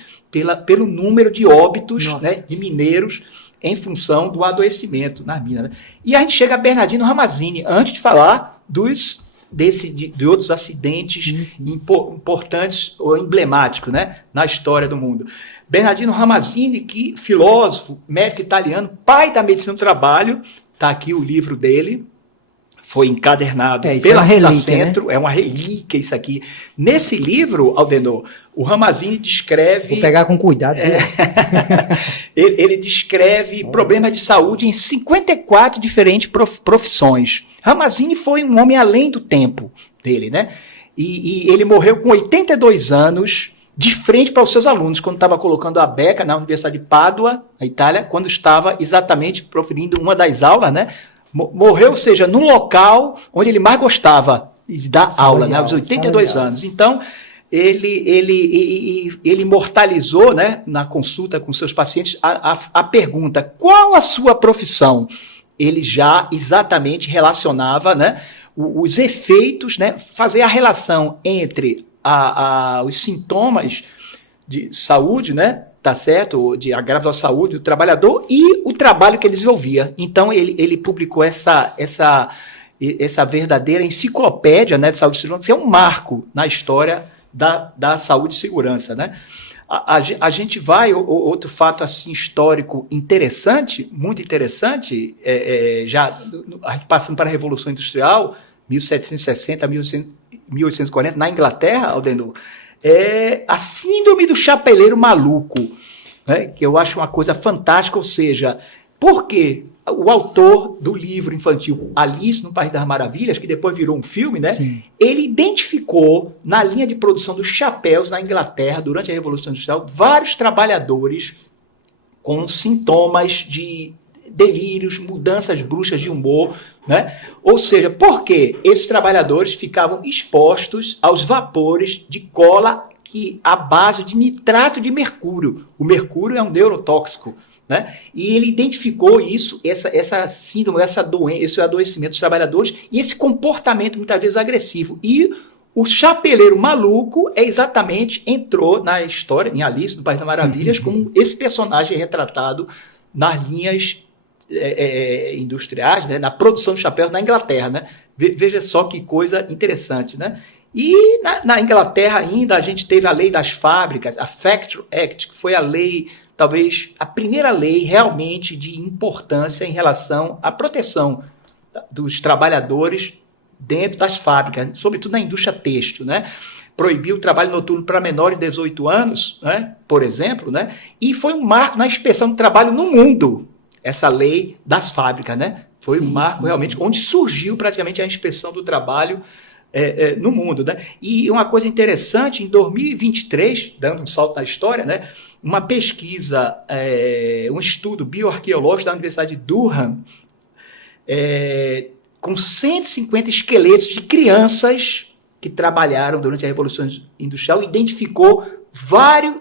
pelo número de óbitos, né, de mineiros em função do adoecimento na mina, né? E a gente chega a Bernardino Ramazzini, antes de falar de outros acidentes importantes ou emblemáticos, né, na história do mundo. Bernardino Ramazzini, que filósofo, médico italiano, pai da medicina do trabalho, está aqui o livro dele, foi encadernado pela Fundacentro, né? É uma relíquia isso aqui. Nesse livro, Aldenor, o Ramazzini descreve... Vou pegar com cuidado. Ele descreve problemas de saúde em 54 diferentes profissões. Ramazzini foi um homem além do tempo dele, né? E ele morreu com 82 anos, de frente para os seus alunos, quando estava colocando a beca na Universidade de Pádua, na Itália, quando estava exatamente proferindo uma das aulas, né? Morreu, ou seja, no local onde ele mais gostava de dar aula, né, aos 82 anos. Então, ele imortalizou, né, na consulta com seus pacientes a pergunta: qual a sua profissão? Ele já exatamente relacionava, né, os efeitos, né, fazer a relação entre os sintomas de saúde, né, tá certo, de agravos à saúde do trabalhador e o trabalho que ele desenvolvia. Então, ele publicou essa verdadeira enciclopédia, né, de saúde e segurança, que é um marco na história da saúde e segurança, né? A gente vai, outro fato assim histórico interessante, muito interessante, já a gente passando para a Revolução Industrial, 1760 a 1840, na Inglaterra, Aldenor, é a síndrome do chapeleiro maluco, né, que eu acho uma coisa fantástica. Ou seja, por quê? o autor do livro infantil Alice no País das Maravilhas, que depois virou um filme, né? Sim. Ele identificou na linha de produção dos chapéus na Inglaterra, durante a Revolução Industrial, vários trabalhadores com sintomas de delírios, mudanças bruscas de humor, né? Ou seja, por quê? Esses trabalhadores ficavam expostos aos vapores de cola à base de nitrato de mercúrio. O mercúrio é um neurotóxico, né? E ele identificou isso, essa síndrome, essa doença, esse adoecimento dos trabalhadores e esse comportamento muitas vezes agressivo. E o chapeleiro maluco entrou na história, em Alice no País das Maravilhas, como esse personagem retratado nas linhas industriais, né, na produção de chapéus na Inglaterra, né? Veja só que coisa interessante, né? E na Inglaterra ainda a gente teve a lei das fábricas, a Factory Act, que foi a lei, talvez a primeira lei realmente de importância em relação à proteção dos trabalhadores dentro das fábricas, sobretudo na indústria têxtil, né? Proibiu o trabalho noturno para menores de 18 anos, né? Por exemplo, né? E foi um marco na inspeção do trabalho no mundo, essa lei das fábricas, né? Foi um marco realmente onde surgiu praticamente a inspeção do trabalho no mundo, né? E uma coisa interessante, em 2023, dando um salto na história, né? Uma pesquisa, um estudo bioarqueológico da Universidade de Durham, com 150 esqueletos de crianças que trabalharam durante a Revolução Industrial, identificou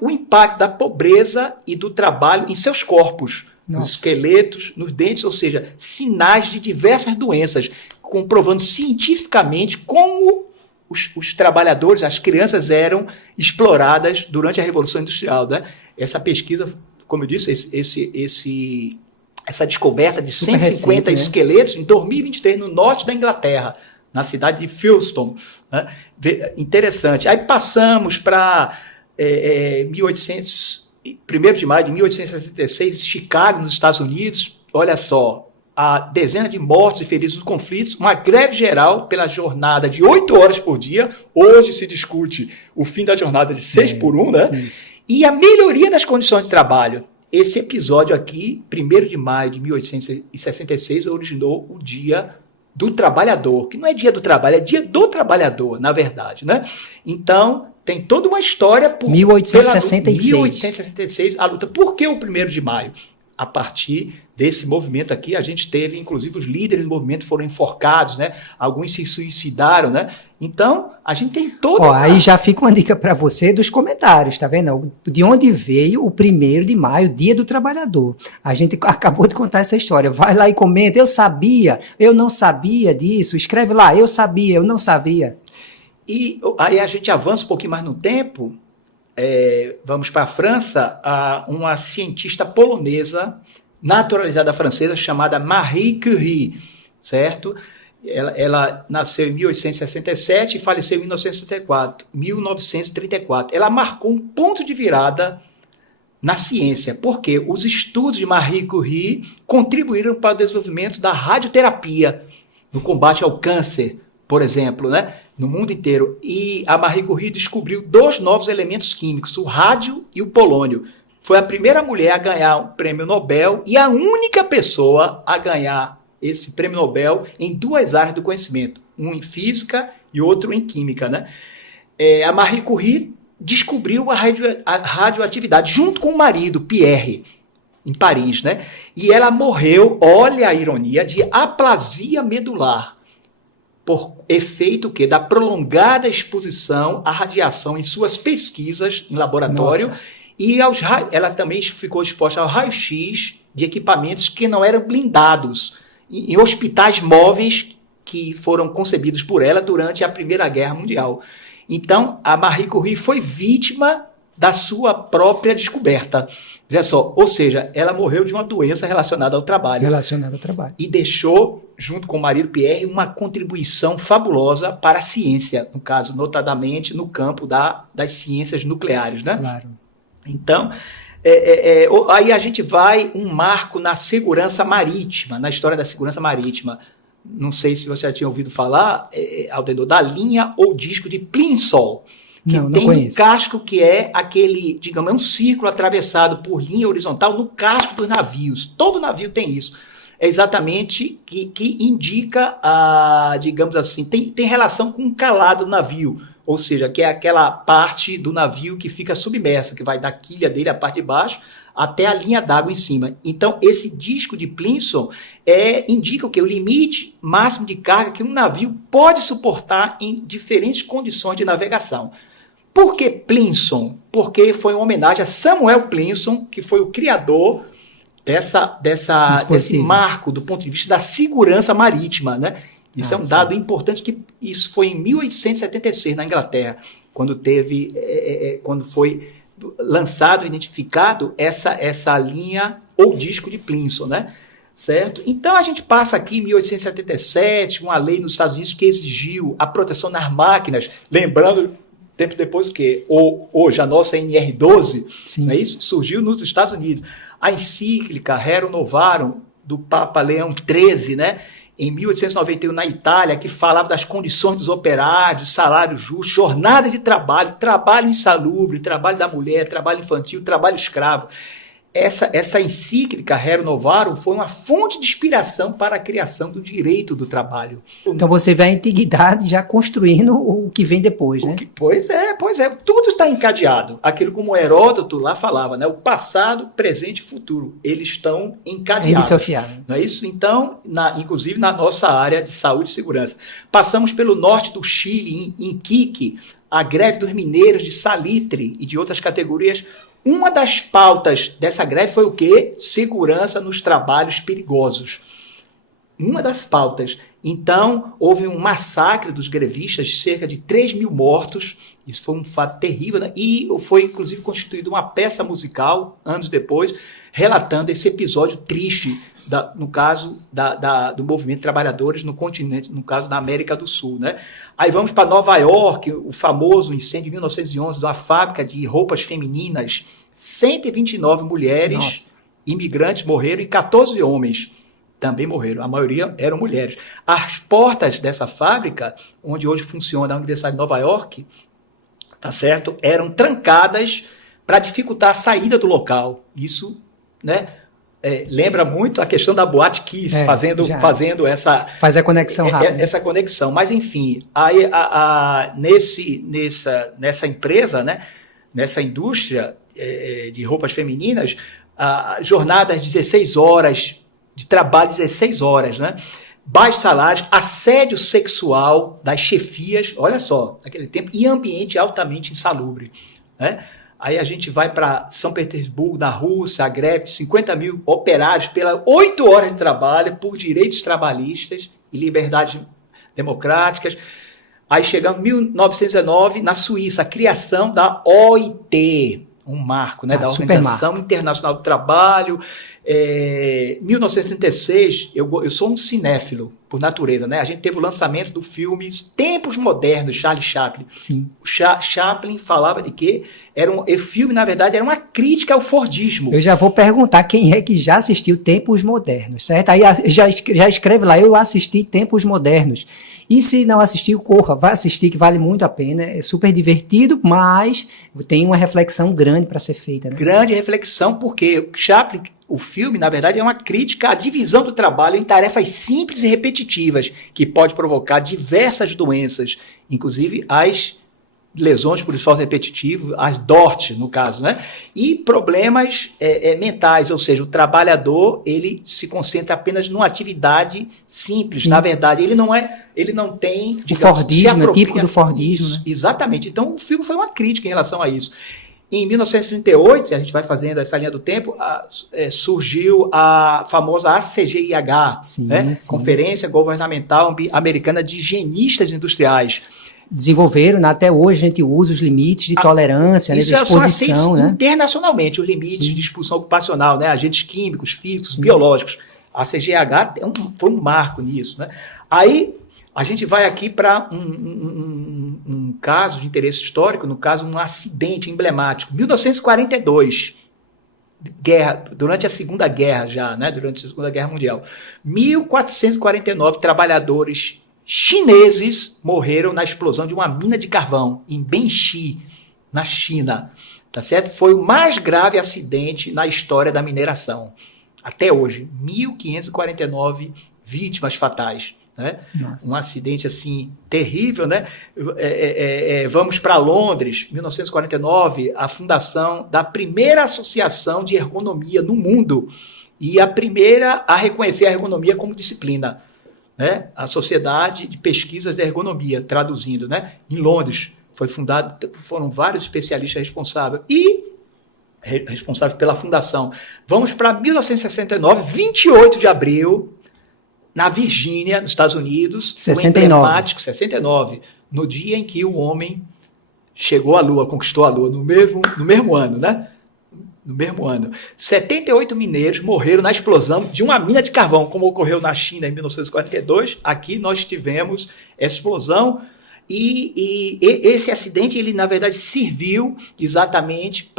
o impacto da pobreza e do trabalho em seus corpos. Nos esqueletos, nos dentes, ou seja, sinais de diversas doenças, comprovando cientificamente como os trabalhadores, as crianças eram exploradas durante a Revolução Industrial, né? Essa pesquisa, como eu disse, essa descoberta de 150 esqueletos, né? Em 2023, no norte da Inglaterra, na cidade de Folkestone, né? Interessante. Aí passamos para 1 de maio de 1866, Chicago, nos Estados Unidos. Olha só, a dezena de mortos e feridos nos conflitos, uma greve geral pela jornada de 8 horas por dia. Hoje se discute o fim da jornada de 6 por 1, né? Isso. E a melhoria das condições de trabalho. Esse episódio aqui, 1 de maio de 1866, originou o Dia do Trabalhador, que não é Dia do Trabalho, é Dia do Trabalhador, na verdade, né? Então, tem toda uma história por 1866, a luta. Por que o 1 de maio? A partir desse movimento aqui, a gente teve, inclusive, os líderes do movimento foram enforcados, né? Alguns se suicidaram, né? Então, a gente tem todo... Aí já fica uma dica para você dos comentários, tá vendo? De onde veio o 1 de maio, Dia do Trabalhador. A gente acabou de contar essa história. Vai lá e comenta, eu sabia, eu não sabia disso. Escreve lá, eu sabia, eu não sabia. E aí a gente avança um pouquinho mais no tempo, vamos para a França, uma cientista polonesa, naturalizada francesa, chamada Marie Curie, certo? Ela nasceu em 1867 e faleceu em 1934. Ela marcou um ponto de virada na ciência, porque os estudos de Marie Curie contribuíram para o desenvolvimento da radioterapia no combate ao câncer, por exemplo, né? No mundo inteiro. E a Marie Curie descobriu 2 novos elementos químicos, o rádio e o polônio. Foi a primeira mulher a ganhar um prêmio Nobel e a única pessoa a ganhar esse prêmio Nobel em 2 áreas do conhecimento, um em física e outro em química, né? A Marie Curie descobriu a radioatividade junto com o marido, Pierre, em Paris, né? E ela morreu, olha a ironia, de aplasia medular, por efeito da prolongada exposição à radiação em suas pesquisas em laboratório. Nossa. E ela também ficou exposta ao raio-x de equipamentos que não eram blindados, em hospitais móveis que foram concebidos por ela durante a Primeira Guerra Mundial. Então, a Marie Curie foi vítima da sua própria descoberta. Veja só, ou seja, ela morreu de uma doença relacionada ao trabalho. Relacionada ao trabalho. E deixou, junto com o marido Pierre, uma contribuição fabulosa para a ciência, no caso, notadamente no campo das ciências nucleares, né? Claro. Então, aí a gente vai um marco na segurança marítima, na história da segurança marítima. Não sei se você já tinha ouvido falar, Aldenor, da linha ou disco de Plimsoll, que não tem um casco que é aquele, digamos, é um círculo atravessado por linha horizontal no casco dos navios. Todo navio tem isso. é exatamente que indica, digamos assim, tem relação com o calado do navio, ou seja, que é aquela parte do navio que fica submersa, que vai da quilha dele, a parte de baixo, até a linha d'água em cima. Então, esse disco de Plimsoll indica o quê? O limite máximo de carga que um navio pode suportar em diferentes condições de navegação. Por que Plimsoll? Porque foi uma homenagem a Samuel Plimsoll, que foi o criador desse marco do ponto de vista da segurança marítima, né? Isso é um dado importante, que isso foi em 1876, na Inglaterra, quando foi lançado, identificado essa linha ou disco de Plimsoll, né? Certo? Então a gente passa aqui em 1877, uma lei nos Estados Unidos que exigiu a proteção nas máquinas, lembrando, tempo depois, o quê? Hoje a nossa NR12, não é isso? Surgiu nos Estados Unidos. A encíclica Rerum Novarum do Papa Leão XIII, né? Em 1891, na Itália, que falava das condições dos operários, salário justo, jornada de trabalho, trabalho insalubre, trabalho da mulher, trabalho infantil, trabalho escravo. Essa encíclica Rerum Novarum foi uma fonte de inspiração para a criação do direito do trabalho. Então você vê a antiguidade já construindo o que vem depois, né? Pois é. Tudo está encadeado. Aquilo como Heródoto lá falava, né? O passado, presente e futuro, eles estão encadeados. Indissociável. Não é isso? Então, inclusive na nossa área de saúde e segurança. Passamos pelo norte do Chile, em Iquique, a greve dos mineiros de salitre e de outras categorias. Uma das pautas dessa greve foi o quê? Segurança nos trabalhos perigosos. Uma das pautas. Então, houve um massacre dos grevistas, cerca de 3.000 mortos. Isso foi um fato terrível, né? E foi, inclusive, constituída uma peça musical, anos depois, relatando esse episódio triste, no caso do movimento de trabalhadores no continente, no caso da América do Sul, né? Aí vamos para Nova York, o famoso incêndio de 1911 de uma fábrica de roupas femininas. 129 mulheres imigrantes morreram e 14 homens também morreram. A maioria eram mulheres. As portas dessa fábrica, onde hoje funciona a Universidade de Nova York, tá certo? Eram trancadas para dificultar a saída do local. Isso, né? Lembra muito a questão da Boate Kiss, fazendo essa... Faz a conexão rápida. Essa conexão. Mas, enfim, aí, nessa empresa, né, nessa indústria de roupas femininas, jornadas de 16 horas, de trabalho de 16 horas, né? Baixos salários, assédio sexual das chefias, olha só, naquele tempo, e ambiente altamente insalubre, né? Aí a gente vai para São Petersburgo, na Rússia, a greve de 50.000 operários pelas 8 horas de trabalho por direitos trabalhistas e liberdades democráticas. Aí chegamos em 1919, na Suíça, a criação da OIT, um marco, né, da Organização Internacional do Trabalho. 1936, eu sou um cinéfilo por natureza, né? A gente teve o lançamento do filme Tempos Modernos, Charlie Chaplin. Sim. O Chaplin falava de quê? O filme, na verdade, era uma crítica ao Fordismo. Eu já vou perguntar quem é que já assistiu Tempos Modernos, certo? Aí já escreve lá, eu assisti Tempos Modernos. E se não assistiu, corra, vai assistir, que vale muito a pena. É super divertido, mas tem uma reflexão grande para ser feita, né? Grande reflexão, porque o Chaplin, o filme, na verdade, é uma crítica à divisão do trabalho em tarefas simples e repetitivas, que pode provocar diversas doenças, inclusive as lesões por esforço repetitivo, as DORT, no caso, né? E problemas mentais, ou seja, o trabalhador, ele se concentra apenas numa atividade simples. Sim. Na verdade, ele não tem... O Fordismo, típico do Fordismo, né? Exatamente. Então, o filme foi uma crítica em relação a isso. Em 1938, a gente vai fazendo essa linha do tempo, surgiu a famosa ACGIH, né? Conferência Governamental Americana de Higienistas Industriais. Desenvolveram, até hoje a gente usa os limites de tolerância, né, de exposição, né? Internacionalmente, os limites de expulsão ocupacional, né, agentes químicos, físicos, biológicos. A CGH foi um marco nisso, né? Aí a gente vai aqui para um caso de interesse histórico, no caso um acidente emblemático, 1942, durante a Segunda Guerra já, né, durante a Segunda Guerra Mundial, 1.449 trabalhadores chineses morreram na explosão de uma mina de carvão em Benxi, na China. Tá certo? Foi o mais grave acidente na história da mineração. até hoje, 1.549 vítimas fatais. Né? Um acidente assim terrível, né? Vamos para Londres, 1949, a fundação da primeira associação de ergonomia no mundo e a primeira a reconhecer a ergonomia como disciplina, né? A Sociedade de Pesquisas de Ergonomia, traduzindo, né? Em Londres foi fundado, foram vários especialistas responsáveis pela fundação. Vamos para 1969, 28 de abril, na Virgínia, nos Estados Unidos, 69. o emblemático 69, no dia em que o homem chegou à Lua, conquistou a Lua, no mesmo ano, né? No mesmo ano. 78 mineiros morreram na explosão de uma mina de carvão, como ocorreu na China em 1942. Aqui nós tivemos essa explosão e esse acidente, ele na verdade serviu exatamente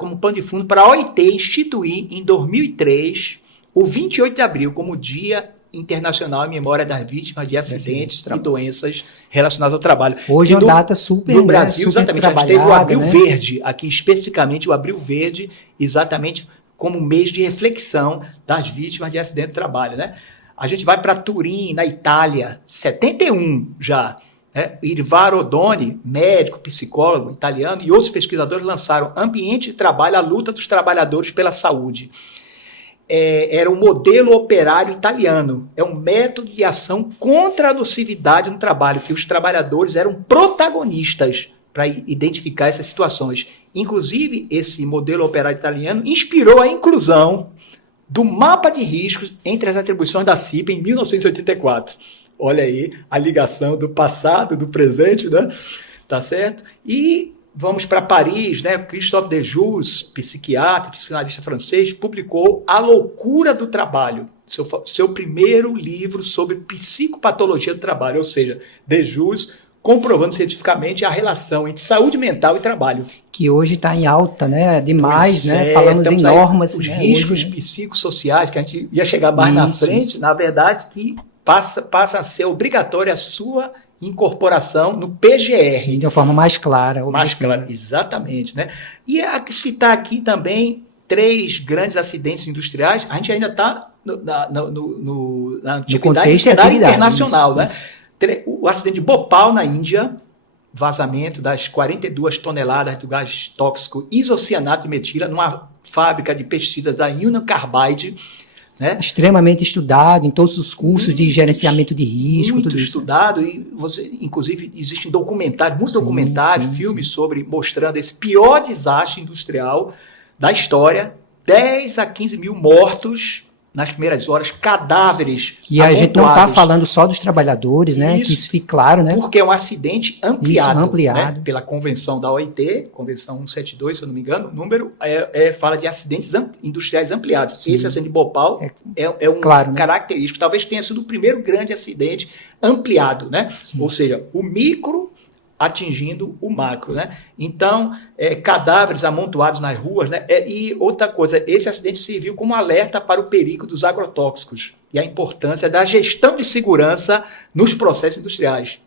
como pano de fundo para a OIT instituir em 2003 o 28 de abril como Dia Internacional em memória das vítimas de acidentes e doenças relacionadas ao trabalho. Hoje é uma data super, no Brasil, super exatamente, a gente teve o Abril, né? Verde, aqui especificamente o Abril Verde, exatamente como mês de reflexão das vítimas de acidente de trabalho. Né? A gente vai para Turim, na Itália, 71 já. Né? Irvaro Odoni, médico, psicólogo italiano, e outros pesquisadores lançaram Ambiente de Trabalho, a luta dos trabalhadores pela saúde. Era um modelo operário italiano, é um método de ação contra a nocividade no trabalho, que os trabalhadores eram protagonistas para identificar essas situações. Inclusive, esse modelo operário italiano inspirou a inclusão do mapa de riscos entre as atribuições da CIPA em 1984. Olha aí a ligação do passado, do presente, né? Tá certo? E vamos para Paris, né? Christophe Dejoux, psiquiatra, psicanalista francês, publicou A Loucura do Trabalho, seu primeiro livro sobre psicopatologia do trabalho, ou seja, Dejoux comprovando cientificamente a relação entre saúde mental e trabalho. Que hoje está em alta, né? Demais, né? Falamos em normas. Os né? riscos hoje, psicossociais, que a gente ia chegar mais na frente, na verdade, que passa a ser obrigatória a sua incorporação no PGR. Sim, de uma forma mais clara. Mais clara, exatamente. Né? E citar aqui também 3 grandes acidentes industriais, a gente ainda está na antiguidade e cenário internacional. Isso. Né? O acidente de Bhopal, na Índia, vazamento das 42 toneladas do gás tóxico isocianato de metila numa fábrica de pesticidas da Union Carbide, né? Extremamente estudado em todos os cursos de gerenciamento de risco. Muito tudo estudado, e inclusive existem documentários, filmes sobre mostrando esse pior desastre industrial da história, 10 a 15 mil mortos nas primeiras horas, cadáveres que a gente não está falando só dos trabalhadores, né? Que isso fique claro, né? Porque é um acidente ampliado, ampliado. Né? Pela convenção da OIT, convenção 172, se eu não me engano, o número fala de acidentes industriais ampliados. Sim. Esse acidente de Bhopal é um característico, talvez tenha sido o primeiro grande acidente ampliado, né? Ou seja, o micro atingindo o macro, né? Então, cadáveres amontoados nas ruas, né? E outra coisa, esse acidente serviu como alerta para o perigo dos agrotóxicos e a importância da gestão de segurança nos processos industriais.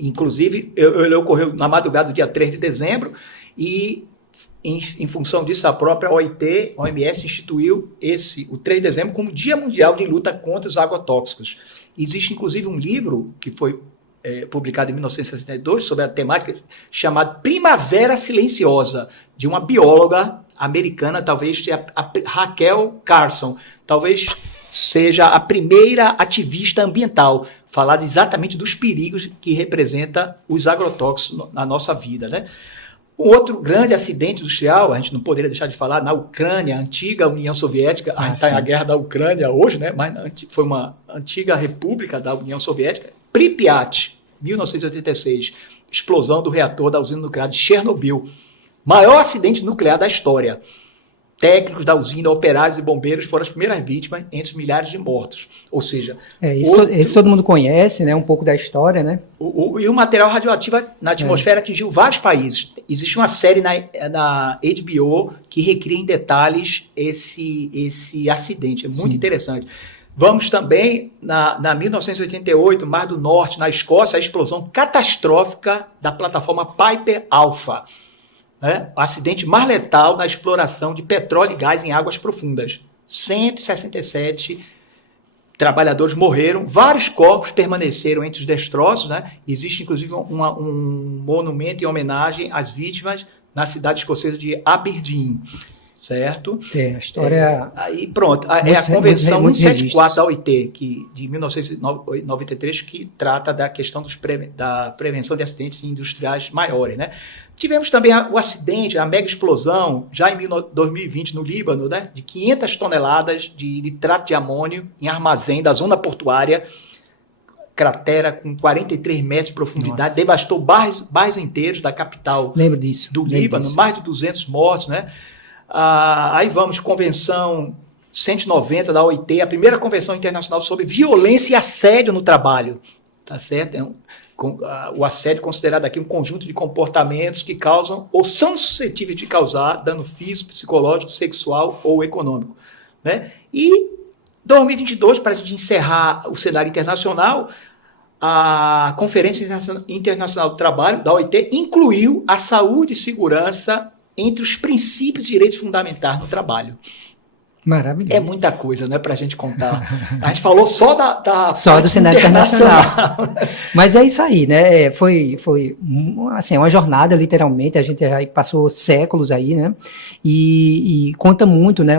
Inclusive, ele ocorreu na madrugada do dia 3 de dezembro e, em função disso, a própria OMS instituiu o 3 de dezembro como Dia Mundial de Luta contra os Agrotóxicos. Existe, inclusive, um livro que foi publicado em 1962, sobre a temática, chamado Primavera Silenciosa, de uma bióloga americana, talvez seja a Raquel Carson, talvez seja a primeira ativista ambiental, falar exatamente dos perigos que representa os agrotóxicos na nossa vida. Né? Um outro grande acidente industrial, a gente não poderia deixar de falar, na Ucrânia, a antiga União Soviética, a gente está na guerra da Ucrânia hoje, né? Mas foi uma antiga república da União Soviética, Pripyat, 1986, explosão do reator da usina nuclear de Chernobyl. Maior acidente nuclear da história. Técnicos da usina, operários e bombeiros foram as primeiras vítimas entre os milhares de mortos. Ou seja... Esse todo mundo conhece, né? Um pouco da história, né? E o material radioativo na atmosfera atingiu vários países. Existe uma série na HBO que recria em detalhes esse acidente. É muito interessante. Vamos também, na 1988, Mar do Norte, na Escócia, a explosão catastrófica da plataforma Piper Alpha. Né? O acidente mais letal na exploração de petróleo e gás em águas profundas. 167 trabalhadores morreram, vários corpos permaneceram entre os destroços, né? Existe, inclusive, um monumento em homenagem às vítimas na cidade escocesa de Aberdeen, certo? A história... aí, pronto, é a Convenção 174 da OIT, de 1993, que trata da questão da prevenção de acidentes industriais maiores, né? Tivemos também o acidente, a mega explosão, já em 2020 no Líbano, né, de 500 toneladas de nitrato de amônio em armazém da zona portuária, cratera com 43 metros de profundidade. Nossa. Devastou bairros inteiros da capital. Lembro disso. Do Líbano, mais de 200 mortos, né? Aí vamos, Convenção 190 da OIT, a primeira convenção internacional sobre violência e assédio no trabalho, tá certo? O assédio é considerado aqui um conjunto de comportamentos que causam ou são suscetíveis de causar dano físico, psicológico, sexual ou econômico, né? E 2022, para a gente encerrar o cenário internacional, a Conferência Internacional do Trabalho, da OIT, incluiu a saúde e segurança entre os princípios e direitos fundamentais no trabalho. Maravilhoso. É muita coisa, né, para a gente contar. A gente falou só só do cenário internacional. Mas é isso aí, né? Foi assim, uma jornada, literalmente. A gente já passou séculos aí, né? E conta muito, né,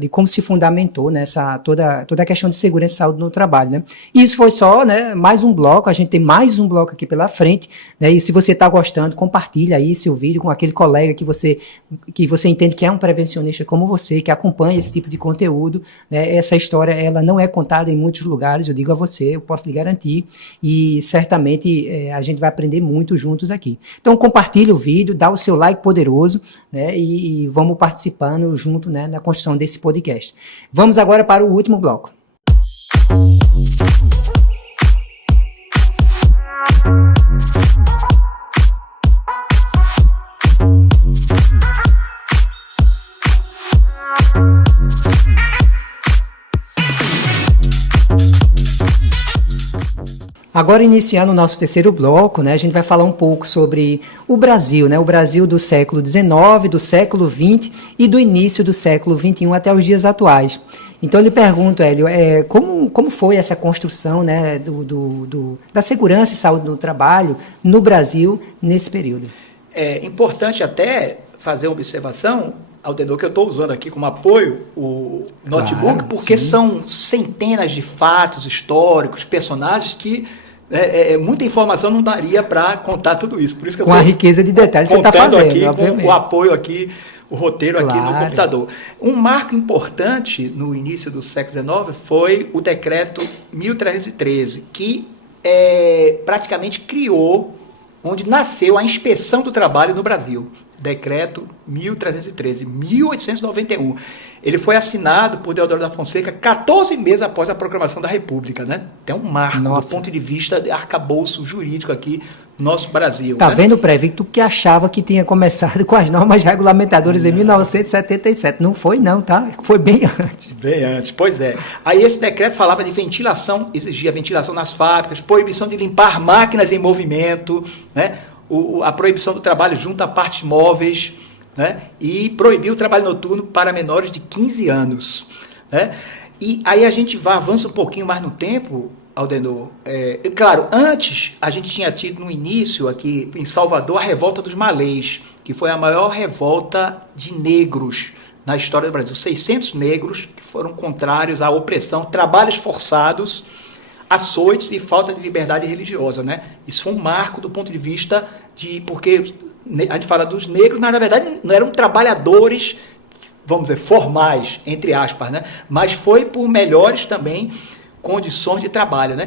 de como se fundamentou nessa toda a questão de segurança e saúde no trabalho, né? E isso foi só, né, mais um bloco. A gente tem mais um bloco aqui pela frente, né? E se você está gostando, compartilha aí seu vídeo com aquele colega que você entende que é um prevencionista como você, que acompanha esse tipo de conteúdo, né? Essa história, ela não é contada em muitos lugares, eu digo a você, eu posso lhe garantir, e certamente a gente vai aprender muito juntos aqui. Então compartilhe o vídeo, dá o seu like poderoso, né? E vamos participando junto, né, na construção desse podcast. Vamos agora para o último bloco. Agora, iniciando o nosso terceiro bloco, né, a gente vai falar um pouco sobre o Brasil, né, o Brasil do século XIX, do século XX e do início do século XXI até os dias atuais. Então, eu lhe pergunto, Hélio, como foi essa construção, né, da segurança e saúde no trabalho no Brasil nesse período? É importante até fazer uma observação, Aldenor, que eu estou usando aqui como apoio o notebook, porque sim, são centenas de fatos históricos, personagens que muita informação não daria para contar tudo isso. Por isso que com a riqueza de detalhes que você está fazendo, aqui, obviamente. Com o apoio aqui, o roteiro aqui no computador. Um marco importante no início do século XIX foi o decreto 1313, que praticamente criou, onde nasceu a inspeção do trabalho no Brasil. Decreto 1313, 1891. Ele foi assinado por Deodoro da Fonseca 14 meses após a proclamação da República, né? É um marco do ponto de vista de arcabouço jurídico aqui no nosso Brasil. Tá, né? Vendo, Previcto, que achava que tinha começado com as normas regulamentadoras em 1977. Não foi não, tá? Foi bem antes. Bem antes, pois é. Aí esse decreto falava de ventilação, exigia ventilação nas fábricas, proibição de limpar máquinas em movimento, né? A proibição do trabalho junto a partes móveis, né? E proibiu o trabalho noturno para menores de 15 anos. Né? E aí a gente avança um pouquinho mais no tempo, Aldenor. Claro, antes a gente tinha tido no início aqui em Salvador a revolta dos malês, que foi a maior revolta de negros na história do Brasil. 600 negros que foram contrários à opressão, trabalhos forçados, açoites e falta de liberdade religiosa, né? Isso foi um marco do ponto de vista porque a gente fala dos negros, mas na verdade não eram trabalhadores, vamos dizer, formais, entre aspas, né? Mas foi por melhores também condições de trabalho, né?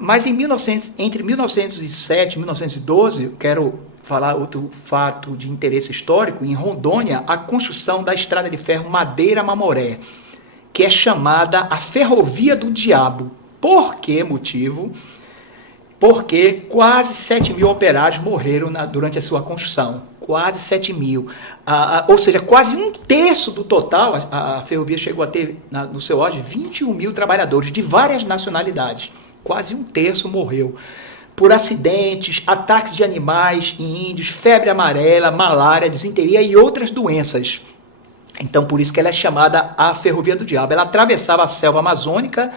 Mas entre 1907 e 1912, eu quero falar outro fato de interesse histórico, em Rondônia, a construção da estrada de ferro Madeira-Mamoré, que é chamada a Ferrovia do Diabo. Por que motivo? Porque quase 7 mil operários morreram durante a sua construção. Quase 7 mil. Ou seja, quase um terço do total. A ferrovia chegou a ter, no seu auge, 21 mil trabalhadores de várias nacionalidades. Quase um terço morreu por acidentes, ataques de animais em índios, febre amarela, malária, disenteria e outras doenças. Então, por isso que ela é chamada a Ferrovia do Diabo. Ela atravessava a selva amazônica,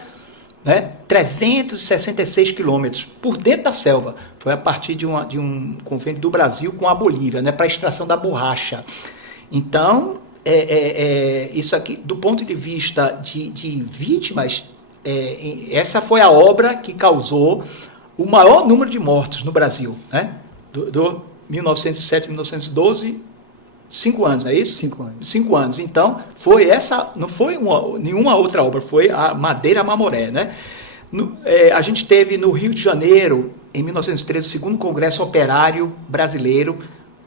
né, 366 quilômetros por dentro da selva. Foi a partir de um convênio do Brasil com a Bolívia, né, para a extração da borracha. Então, isso aqui, do ponto de vista de vítimas, essa foi a obra que causou o maior número de mortos no Brasil, né? Do 1907 a 1912, 5 anos, não é isso? 5 anos. 5 anos. Então, foi essa, não foi nenhuma outra obra, foi a Madeira Mamoré, né? A gente teve no Rio de Janeiro, em 1913, o segundo Congresso Operário Brasileiro,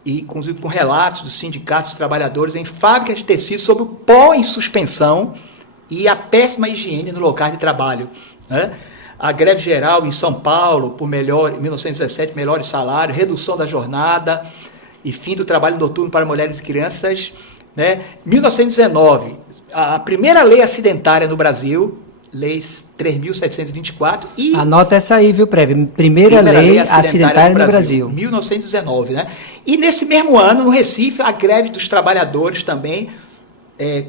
e inclusive com relatos dos sindicatos de trabalhadores em fábricas de tecido sobre o pó em suspensão e a péssima higiene no local de trabalho, né? A greve geral em São Paulo, em 1917, melhores salários, redução da jornada e fim do trabalho noturno para mulheres e crianças, né? 1919, a primeira lei acidentária no Brasil, Lei 3.724. E anota essa aí, viu, Prévio? Primeira lei acidentária no Brasil. 1919, né? E nesse mesmo ano, no Recife, a greve dos trabalhadores também,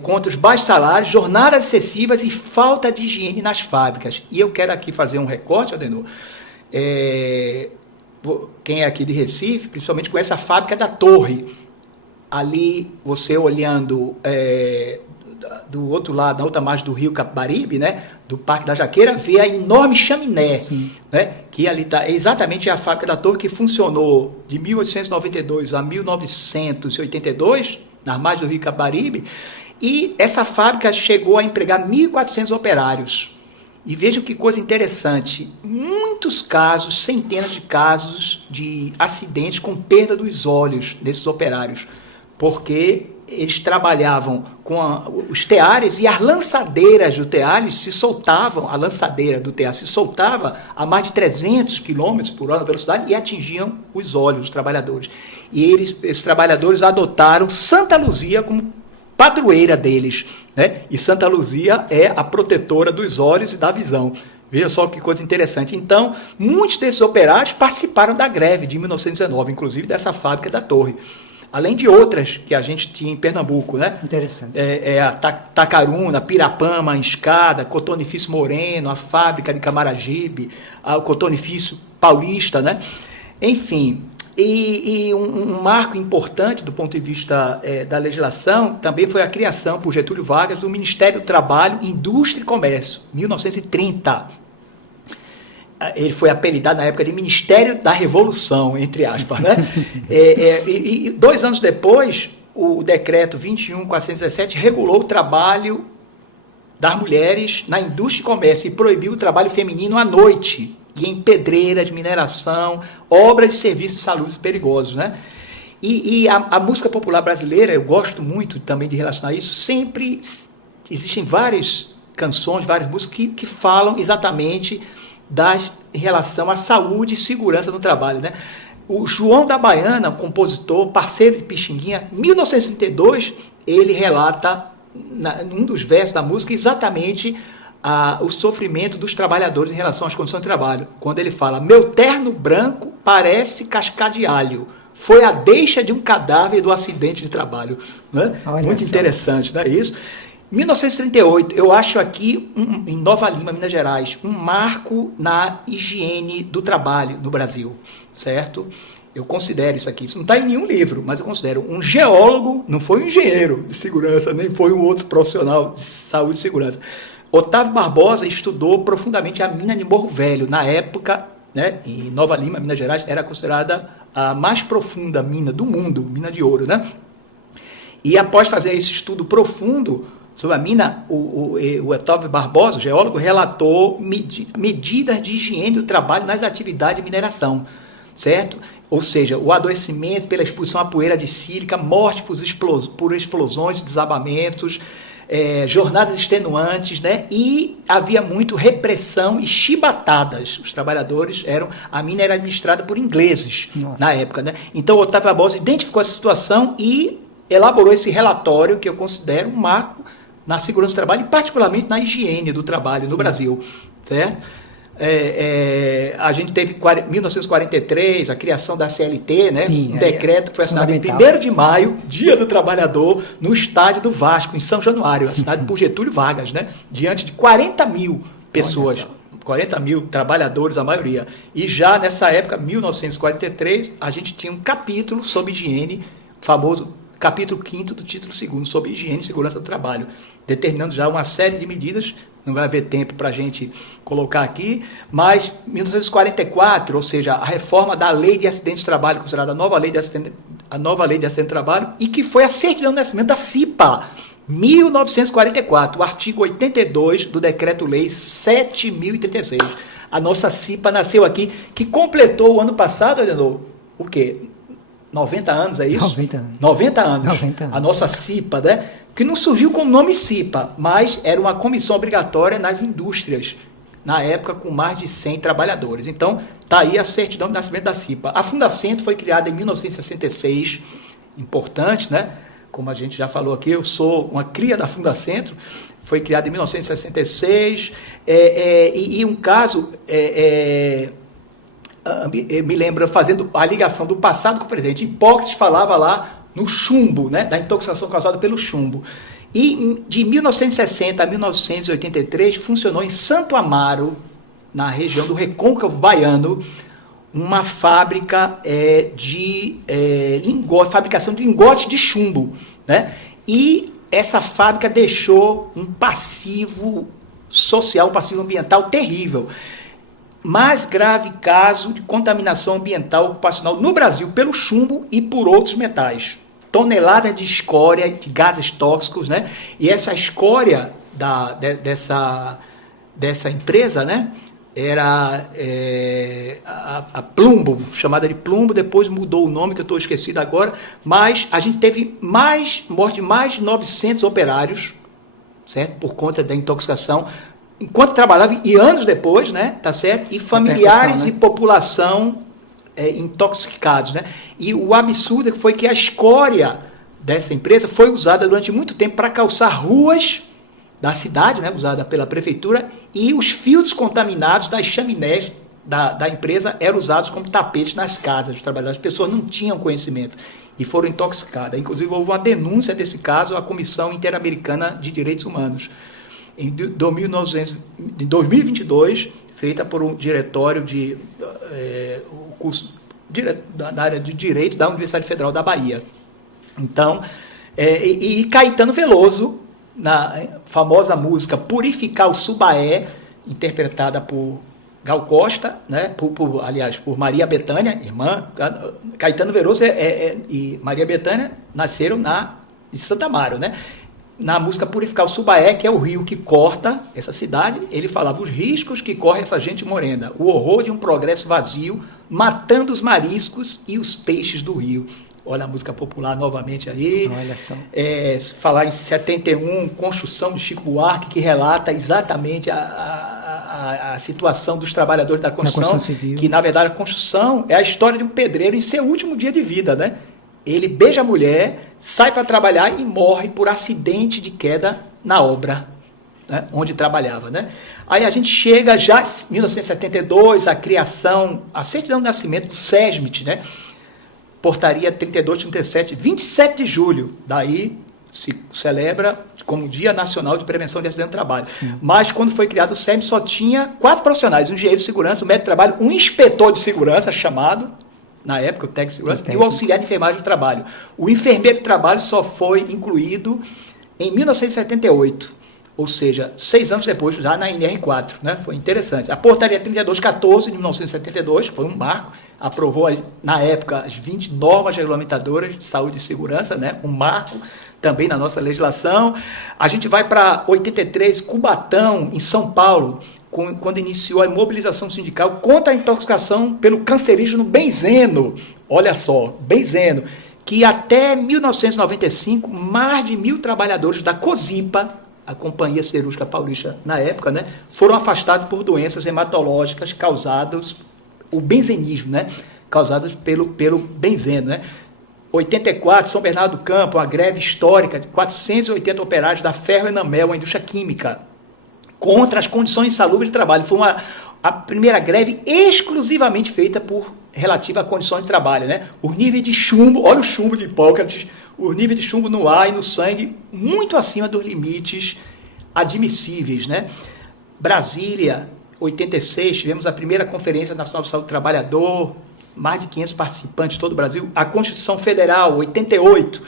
contra os baixos salários, jornadas excessivas e falta de higiene nas fábricas. E eu quero aqui fazer um recorte, Adenor. Quem é aqui de Recife, principalmente conhece a fábrica da Torre. Ali, você olhando do outro lado, na outra margem do rio Capibaribe, né, do Parque da Jaqueira, vê a enorme chaminé, né, que ali está exatamente a fábrica da Torre, que funcionou de 1892 a 1982, na margem do rio Capibaribe, e essa fábrica chegou a empregar 1.400 operários. E vejam que coisa interessante, muitos casos, centenas de casos de acidentes com perda dos olhos desses operários, porque eles trabalhavam com os teares e as lançadeiras do tear se soltavam, a lançadeira do tear se soltava a mais de 300 km por hora na velocidade e atingiam os olhos dos trabalhadores. E esses trabalhadores adotaram Santa Luzia como padroeira deles, né? E Santa Luzia é a protetora dos olhos e da visão. Veja só que coisa interessante. Então, muitos desses operários participaram da greve de 1919, inclusive dessa fábrica da Torre. Além de outras que a gente tinha em Pernambuco, né? Interessante. A Tacaruna, Pirapama, Escada, Cotonifício Moreno, a fábrica de Camaragibe, o Cotonifício Paulista, né? Enfim, e um marco importante do ponto de vista da legislação também foi a criação por Getúlio Vargas do Ministério do Trabalho, Indústria e Comércio, 1930. Ele foi apelidado na época de Ministério da Revolução, entre aspas, né? E 2 anos depois, o decreto 21.417 regulou o trabalho das mulheres na indústria e comércio e proibiu o trabalho feminino à noite e em pedreiras, mineração, obras de serviços de saúde perigosos, né? E a música popular brasileira, eu gosto muito também de relacionar isso, sempre existem várias canções, várias músicas que falam exatamente em relação à saúde e segurança no trabalho, né? O João da Baiana, compositor, parceiro de Pixinguinha, em 1932, ele relata, num dos versos da música, exatamente o sofrimento dos trabalhadores em relação às condições de trabalho. Quando ele fala, meu terno branco parece casca de alho, foi a deixa de um cadáver do acidente de trabalho. Né? Muito interessante, não é isso? 1938, eu acho aqui, em Nova Lima, Minas Gerais, um marco na higiene do trabalho no Brasil, certo? Eu considero isso aqui, isso não está em nenhum livro, mas eu considero um geólogo, não foi um engenheiro de segurança, nem foi um outro profissional de saúde e segurança. Otávio Barbosa estudou profundamente a mina de Morro Velho, na época, né, em Nova Lima, Minas Gerais, era considerada a mais profunda mina do mundo, mina de ouro, né? E após fazer esse estudo profundo sobre a mina, o Otávio Barbosa, o geólogo, relatou medidas de higiene do trabalho nas atividades de mineração, certo? Ou seja, o adoecimento pela exposição à poeira de sílica, morte por explosões e desabamentos, jornadas extenuantes, né? E havia muito repressão e chibatadas. Os trabalhadores a mina era administrada por ingleses. Nossa. Na época, né? Então o Otávio Barbosa identificou essa situação e elaborou esse relatório que eu considero um marco na segurança do trabalho e particularmente na higiene do trabalho. Sim. No Brasil, certo? A gente teve 1943, a criação da CLT, né? Sim, um decreto que foi assinado em 1º de maio, Dia do Trabalhador, no estádio do Vasco, em São Januário, assinado por Getúlio Vargas, né? Diante de 40 mil pessoas, 40 mil trabalhadores, a maioria. E já nessa época, 1943, a gente tinha um capítulo sobre higiene, famoso capítulo 5º do título 2º, sobre higiene e segurança do trabalho, determinando já uma série de medidas. Não vai haver tempo para a gente colocar aqui, mas 1944, ou seja, a reforma da Lei de Acidente de Trabalho, considerada a nova Lei de Acidente de Trabalho, e que foi a certidão de nascimento da CIPA, 1944, o artigo 82 do Decreto-Lei 7.036. A nossa CIPA nasceu aqui, que completou o ano passado, Adenor, o quê? 90 anos, é isso? 90 anos. 90 anos. 90 anos. A nossa CIPA, né? Que não surgiu com o nome CIPA, mas era uma comissão obrigatória nas indústrias, na época com mais de 100 trabalhadores. Então, está aí a certidão de nascimento da CIPA. A Fundacentro foi criada em 1966, importante, né? Como a gente já falou aqui, eu sou uma cria da Fundacentro, foi criada em 1966, e um caso... me lembra, fazendo a ligação do passado com o presente. Hipócrates falava lá no chumbo, né, da intoxicação causada pelo chumbo. E de 1960 a 1983 funcionou em Santo Amaro, na região do Recôncavo Baiano, uma fábrica de fabricação de lingote de chumbo, né? E essa fábrica deixou um passivo social, um passivo ambiental terrível. Mais grave caso de contaminação ambiental ocupacional no Brasil pelo chumbo e por outros metais. Toneladas de escória, de gases tóxicos, né? E essa escória dessa empresa, né? Era a Plumbo, chamada de Plumbo, depois mudou o nome, que eu estou esquecido agora, mas a gente teve morte de mais de 900 operários, certo? Por conta da intoxicação, enquanto trabalhava, e anos depois, né, tá certo? E familiares, né? E população intoxicados, né? E o absurdo foi que a escória dessa empresa foi usada durante muito tempo para calçar ruas da cidade, né, usada pela prefeitura, e os filtros contaminados das chaminés da empresa eram usados como tapetes nas casas dos trabalhadores. As pessoas não tinham conhecimento e foram intoxicadas. Inclusive, houve uma denúncia desse caso à Comissão Interamericana de Direitos Humanos. Em 2022, feita por um diretório da área de Direito da Universidade Federal da Bahia. Então, e Caetano Veloso, na famosa música Purificar o Subaé, interpretada por Gal Costa, né? Aliás, por Maria Bethânia, irmã. Caetano Veloso e Maria Bethânia nasceram de Santo Amaro, né? Na música Purificar o Subaé, que é o rio que corta essa cidade, ele falava os riscos que corre essa gente morena, o horror de um progresso vazio, matando os mariscos e os peixes do rio. Olha a música popular novamente aí. Olha só. Falar em 71, Construção de Chico Buarque, que relata exatamente a situação dos trabalhadores da construção civil. Que, na verdade, a construção é a história de um pedreiro em seu último dia de vida, né? Ele beija a mulher, sai para trabalhar e morre por acidente de queda na obra, né, onde trabalhava, né? Aí a gente chega já em 1972, a criação, a certidão de nascimento do SESMIT, né? Portaria 3237, 27 de julho. Daí se celebra como Dia Nacional de Prevenção de Acidente de Trabalho. Sim. Mas quando foi criado o SESMIT só tinha 4 profissionais, um engenheiro de segurança, um médico de trabalho, um inspetor de segurança chamado... na época, o técnico de segurança, e o auxiliar de enfermagem do trabalho. O enfermeiro de trabalho só foi incluído em 1978, ou seja, 6 anos depois, já na NR4, né? Foi interessante. A portaria 3214 de 1972, que foi um marco, aprovou, na época, as 20 normas regulamentadoras de saúde e segurança, né? Um marco também na nossa legislação. A gente vai para 83, Cubatão, em São Paulo, quando iniciou a mobilização sindical contra a intoxicação pelo cancerígeno benzeno. Olha só, benzeno, que até 1995, mais de 1.000 trabalhadores da COSIPA, a Companhia Siderúrgica Paulista na época, né, foram afastados por doenças hematológicas causadas, o benzenismo, né, causadas pelo benzeno, né. 84, São Bernardo do Campo, uma greve histórica de 480 operários da Ferro Enamel, a indústria química. contra as condições insalubres de trabalho. Foi a primeira greve exclusivamente feita relativa a condições de trabalho, né? O nível de chumbo, olha o chumbo de Hipócrates, o nível de chumbo no ar e no sangue muito acima dos limites admissíveis, né? Brasília, 86, tivemos a primeira Conferência Nacional de Saúde do Trabalhador, mais de 500 participantes de todo o Brasil. A Constituição Federal, 88,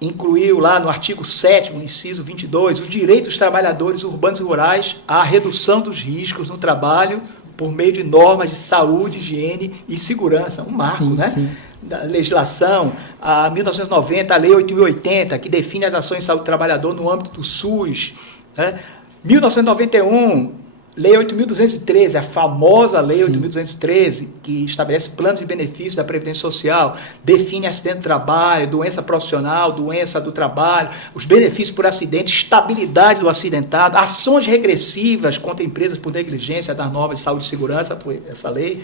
incluiu lá no artigo 7º, inciso 22, o direito dos trabalhadores urbanos e rurais à redução dos riscos no trabalho por meio de normas de saúde, higiene e segurança. Um marco, sim, né? Sim. Da legislação, a 1990, a Lei 8.080, que define as ações de saúde do trabalhador no âmbito do SUS, né? 1991, Lei 8.213, a famosa Lei 8.213, que estabelece planos de benefícios da Previdência Social, define acidente do trabalho, doença profissional, doença do trabalho, os benefícios por acidente, estabilidade do acidentado, ações regressivas contra empresas por negligência das normas de saúde e segurança, foi essa lei.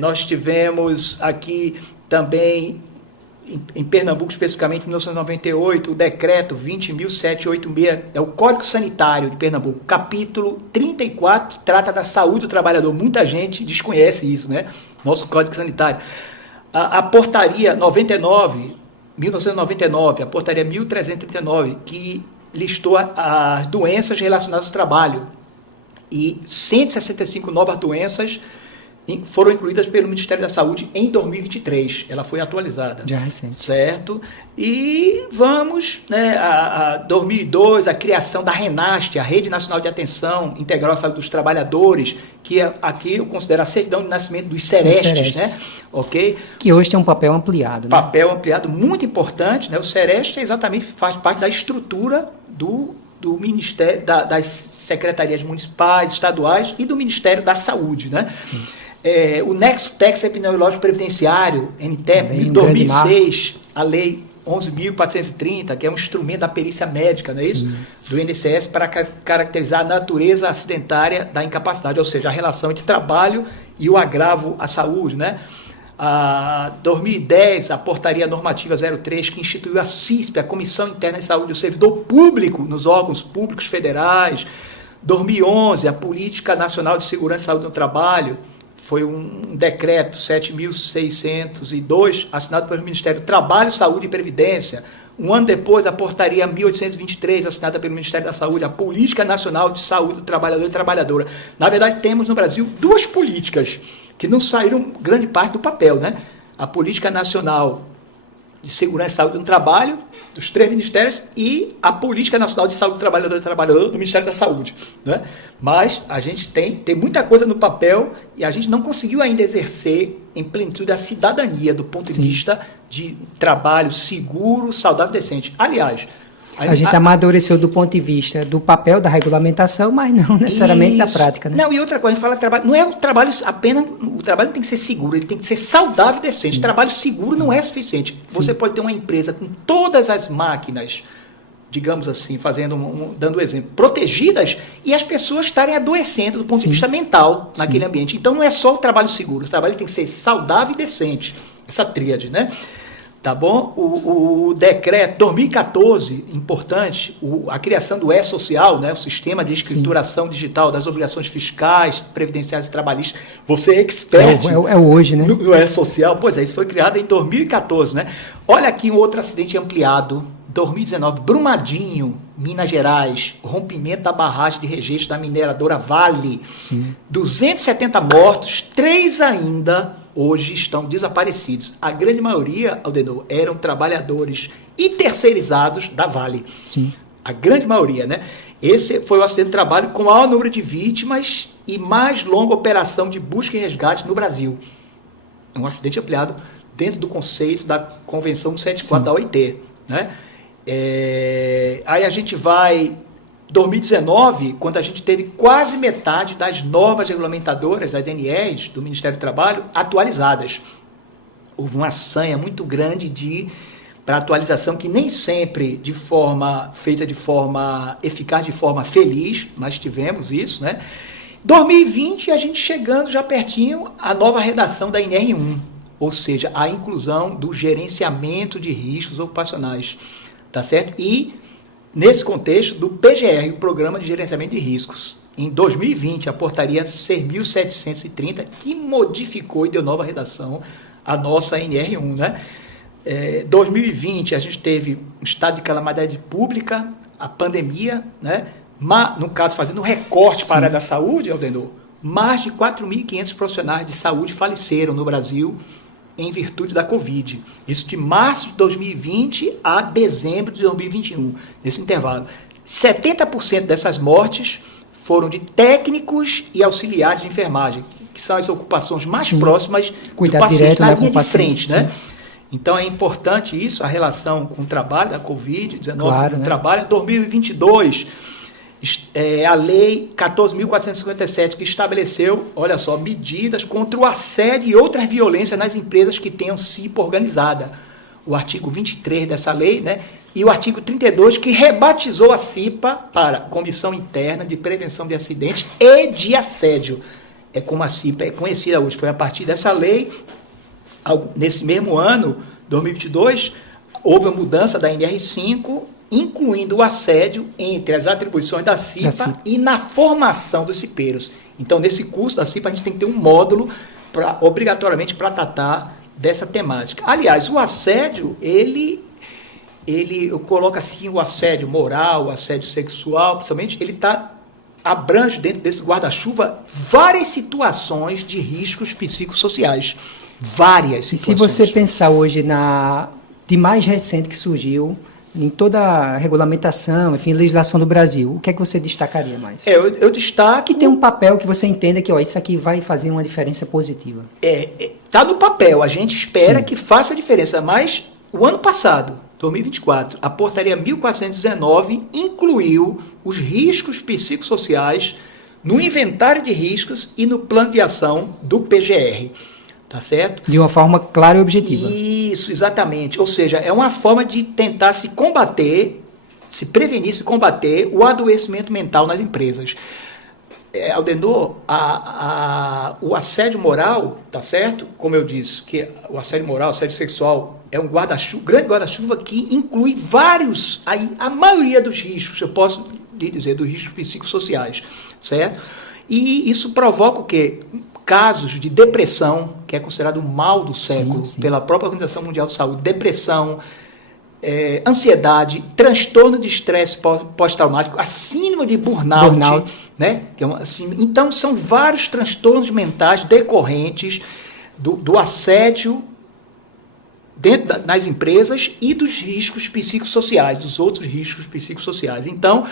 Nós tivemos aqui também, em Pernambuco, especificamente, em 1998, o decreto 20.786, é o Código Sanitário de Pernambuco, capítulo 34, trata da saúde do trabalhador. Muita gente desconhece isso, né? Nosso Código Sanitário. A portaria 1999, a portaria 1339, que listou as doenças relacionadas ao trabalho, e 165 novas doenças foram incluídas pelo Ministério da Saúde em 2023. Ela foi atualizada. Já recente. Certo? E vamos, né, a 2002, a criação da RENAST, a Rede Nacional de Atenção Integral à Saúde dos Trabalhadores, que aqui eu considero a certidão de nascimento dos Serestes, né? Ok? Que hoje tem um papel ampliado. Né? Papel ampliado muito importante, né? O Sereste exatamente faz parte da estrutura do Ministério, das secretarias municipais, estaduais e do Ministério da Saúde, né? Sim. O Nexo Tex Epidemiológico Previdenciário, NTEP, em 2006, a Lei 11.430, que é um instrumento da perícia médica, não é isso? Do INSS, para caracterizar a natureza acidentária da incapacidade, ou seja, a relação entre trabalho e o agravo à saúde, né? 2010, a Portaria Normativa 03, que instituiu a CISP, a Comissão Interna de Saúde do Servidor Público, nos órgãos públicos federais. 2011, a Política Nacional de Segurança e Saúde no Trabalho, foi um decreto 7.602, assinado pelo Ministério do Trabalho, Saúde e Previdência. Um ano depois, a Portaria 1823, assinada pelo Ministério da Saúde, a Política Nacional de Saúde do Trabalhador e Trabalhadora. Na verdade, temos no Brasil duas políticas que não saíram grande parte do papel, né? A Política Nacional de Segurança e Saúde no Trabalho, dos 3 ministérios, e a Política Nacional de Saúde do Trabalhador e Trabalhadora, do Ministério da Saúde, né? Mas a gente tem muita coisa no papel e a gente não conseguiu ainda exercer em plenitude a cidadania do ponto de vista de trabalho seguro, saudável e decente. Aliás, a gente amadureceu do ponto de vista do papel da regulamentação, mas não necessariamente da prática, né? Não, e outra coisa, a gente fala de trabalho, não é o trabalho apenas, o trabalho não tem que ser seguro, ele tem que ser saudável e decente. Trabalho seguro não é suficiente. Você pode ter uma empresa com todas as máquinas, digamos assim, dando exemplo, protegidas, e as pessoas estarem adoecendo do ponto de vista mental naquele ambiente. Então não é só o trabalho seguro, o trabalho tem que ser saudável e decente. Essa tríade, né? Tá bom? O decreto 2014, importante, a criação do E-Social, né? O Sistema de Escrituração Digital das Obrigações Fiscais, Previdenciárias e Trabalhistas. Você é expert é hoje, né? No E-Social. Pois é, isso foi criado em 2014, né? Olha aqui um outro acidente ampliado, 2019, Brumadinho, Minas Gerais, rompimento da barragem de registro da mineradora Vale. 270 mortos, 3 ainda hoje estão desaparecidos. A grande maioria, Aldenor, eram trabalhadores e terceirizados da Vale. A grande maioria, né? Esse foi o acidente de trabalho com o maior número de vítimas e mais longa operação de busca e resgate no Brasil. É um acidente ampliado dentro do conceito da Convenção 174 da OIT, né? Aí a gente vai 2019, quando a gente teve quase metade das normas regulamentadoras, das NRs do Ministério do Trabalho, atualizadas. Houve uma sanha muito grande para atualização, que nem sempre feita de forma eficaz, de forma feliz, mas tivemos isso, né? 2020, a gente chegando já pertinho à nova redação da NR1, ou seja, a inclusão do gerenciamento de riscos ocupacionais, tá certo? E nesse contexto do PGR, o Programa de Gerenciamento de Riscos. Em 2020, a portaria 6.730, que modificou e deu nova redação à nossa NR1, né? 2020, a gente teve um estado de calamidade pública, a pandemia, né? No caso, fazendo um recorte para a área da saúde, Aldenor, mais de 4.500 profissionais de saúde faleceram no Brasil em virtude da Covid. Isso de março de 2020 a dezembro de 2021, nesse intervalo. 70% dessas mortes foram de técnicos e auxiliares de enfermagem, que são as ocupações mais próximas do paciente na linha de frente, né? Então é importante isso, a relação com o trabalho da Covid-19, com o trabalho. Em 2022, a Lei 14.457, que estabeleceu, olha só, medidas contra o assédio e outras violências nas empresas que tenham CIPA organizada. O artigo 23 dessa lei, né? E o artigo 32, que rebatizou a CIPA para Comissão Interna de Prevenção de Acidentes e de Assédio. É como a CIPA é conhecida hoje. Foi a partir dessa lei, nesse mesmo ano, 2022, houve a mudança da NR5, incluindo o assédio entre as atribuições da CIPA e na formação dos cipeiros. Então, nesse curso da CIPA, a gente tem que ter um módulo obrigatoriamente para tratar dessa temática. Aliás, o assédio, eu coloco assim, o assédio moral, o assédio sexual, principalmente, ele abrange dentro desse guarda-chuva várias situações de riscos psicossociais. Várias situações. E se você pensar hoje de mais recente que surgiu, em toda a regulamentação, enfim, legislação do Brasil, o que é que você destacaria mais? Eu destaco... Que tem um papel que você entenda que isso aqui vai fazer uma diferença positiva. Está no papel, a gente espera que faça a diferença, mas o ano passado, 2024, a portaria 1419 incluiu os riscos psicossociais no inventário de riscos e no plano de ação do PGR. Tá certo? De uma forma clara e objetiva. Isso, exatamente. Ou seja, é uma forma de tentar se prevenir, se combater o adoecimento mental nas empresas. Aldenor, o assédio moral, tá certo? Como eu disse, que o assédio moral, o assédio sexual é um grande guarda-chuva que inclui vários, a maioria dos riscos, eu posso lhe dizer, dos riscos psicossociais, certo? E isso provoca o quê? Casos de depressão, que é considerado o mal do século pela própria Organização Mundial de Saúde, depressão, ansiedade, transtorno de estresse pós-traumático, a síndrome de burnout. Né? Então, são vários transtornos mentais decorrentes do assédio dentro nas empresas e dos riscos psicossociais, dos outros riscos psicossociais. Então,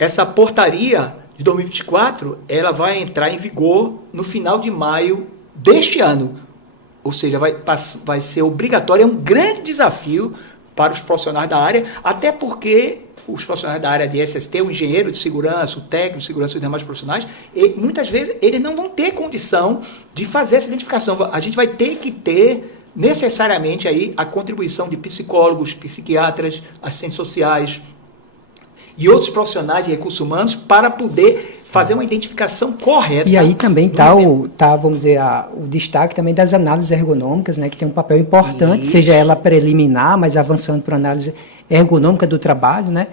essa portaria de 2024, ela vai entrar em vigor no final de maio deste ano. Ou seja, vai ser obrigatório, é um grande desafio para os profissionais da área, até porque os profissionais da área de SST, o engenheiro de segurança, o técnico de segurança e os demais profissionais, muitas vezes eles não vão ter condição de fazer essa identificação. A gente vai ter que ter necessariamente aí a contribuição de psicólogos, psiquiatras, assistentes sociais, e outros profissionais de recursos humanos para poder fazer uma identificação correta. E aí também está vamos dizer, o destaque também das análises ergonômicas, né, que tem um papel importante, seja ela preliminar, mas avançando para a análise ergonômica do trabalho, né,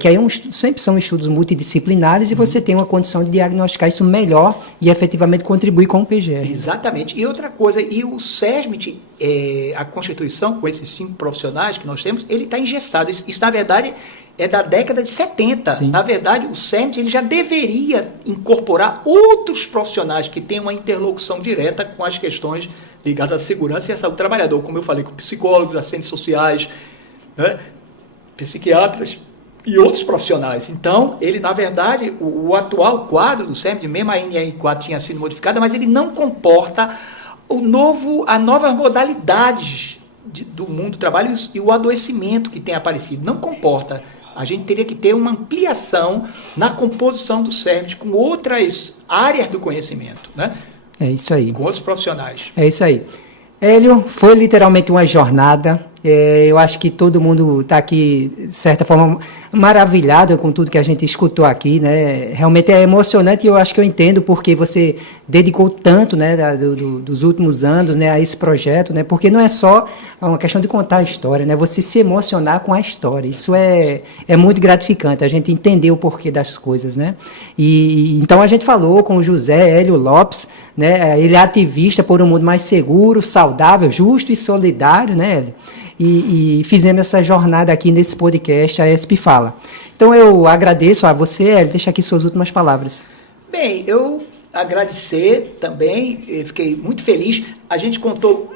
que aí sempre são estudos multidisciplinares e você tem uma condição de diagnosticar isso melhor e efetivamente contribuir com o PGR. Exatamente. E outra coisa, o SESMIT, a Constituição, com esses 5 profissionais que nós temos, ele está engessado. Isso, na verdade, é da década de 70. Sim. Na verdade, o SESMIT ele já deveria incorporar outros profissionais que tenham uma interlocução direta com as questões ligadas à segurança e à saúde do trabalhador, como eu falei, com psicólogos, assistentes sociais, né, psiquiatras e outros profissionais. Então, ele, na verdade, o atual quadro do SESMIT, mesmo a NR4 tinha sido modificada, mas ele não comporta as novas modalidades do mundo do trabalho e o adoecimento que tem aparecido. Não comporta. A gente teria que ter uma ampliação na composição do SESMIT com outras áreas do conhecimento, né? É isso aí. Com outros profissionais. É isso aí. Hélio, foi literalmente uma jornada. Eu acho que todo mundo está aqui, de certa forma, maravilhado com tudo que a gente escutou aqui, né? Realmente é emocionante e eu acho que eu entendo porque você dedicou tanto, né, dos últimos anos, né, a esse projeto, né? Porque não é só uma questão de contar a história, né? Você se emocionar com a história. Isso é muito gratificante, a gente entender o porquê das coisas, né? E então a gente falou com o José Hélio Lopes, né? Ele é ativista por um mundo mais seguro, saudável, justo e solidário, né, Hélio? E fizemos essa jornada aqui nesse podcast, a ESP Fala. Então eu agradeço a você, Hélio, deixa aqui suas últimas palavras. Bem, eu agradecer também, fiquei muito feliz. A gente contou,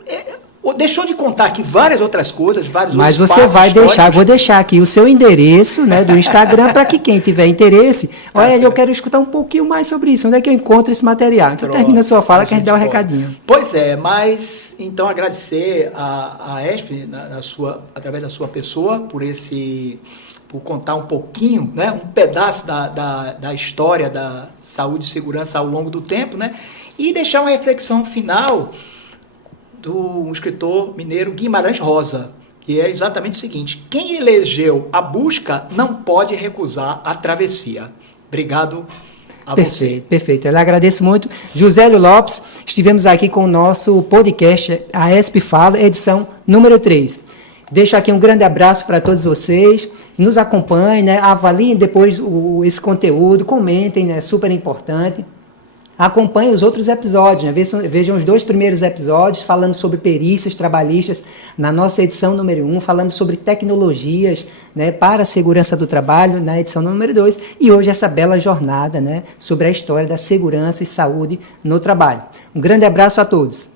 deixou de contar aqui várias outras coisas, vários Mas outros você fatos vai históricos. deixar, vou deixar aqui o seu endereço, né, do Instagram para que quem tiver interesse, olha, eu quero escutar um pouquinho mais sobre isso, onde é que eu encontro esse material? Então termina a sua fala que a gente dá um recadinho. Pois é, mas então agradecer a ESP através da sua pessoa por contar um pouquinho, né, um pedaço da história da saúde e segurança ao longo do tempo, né, e deixar uma reflexão final do escritor mineiro Guimarães Rosa, que é exatamente o seguinte: quem elegeu a busca não pode recusar a travessia. Obrigado a você. Perfeito. Eu lhe agradeço muito. José Hélio Lopes, estivemos aqui com o nosso podcast, a ESP Fala, edição número 3. Deixo aqui um grande abraço para todos vocês, nos acompanhem, né? Avaliem depois esse conteúdo, comentem, né? Super importante. Acompanhe os outros episódios, né? Vejam os 2 primeiros episódios, falando sobre perícias trabalhistas na nossa edição número 1, falando sobre tecnologias, né, para a segurança do trabalho na edição número 2, e hoje essa bela jornada, né, sobre a história da segurança e saúde no trabalho. Um grande abraço a todos.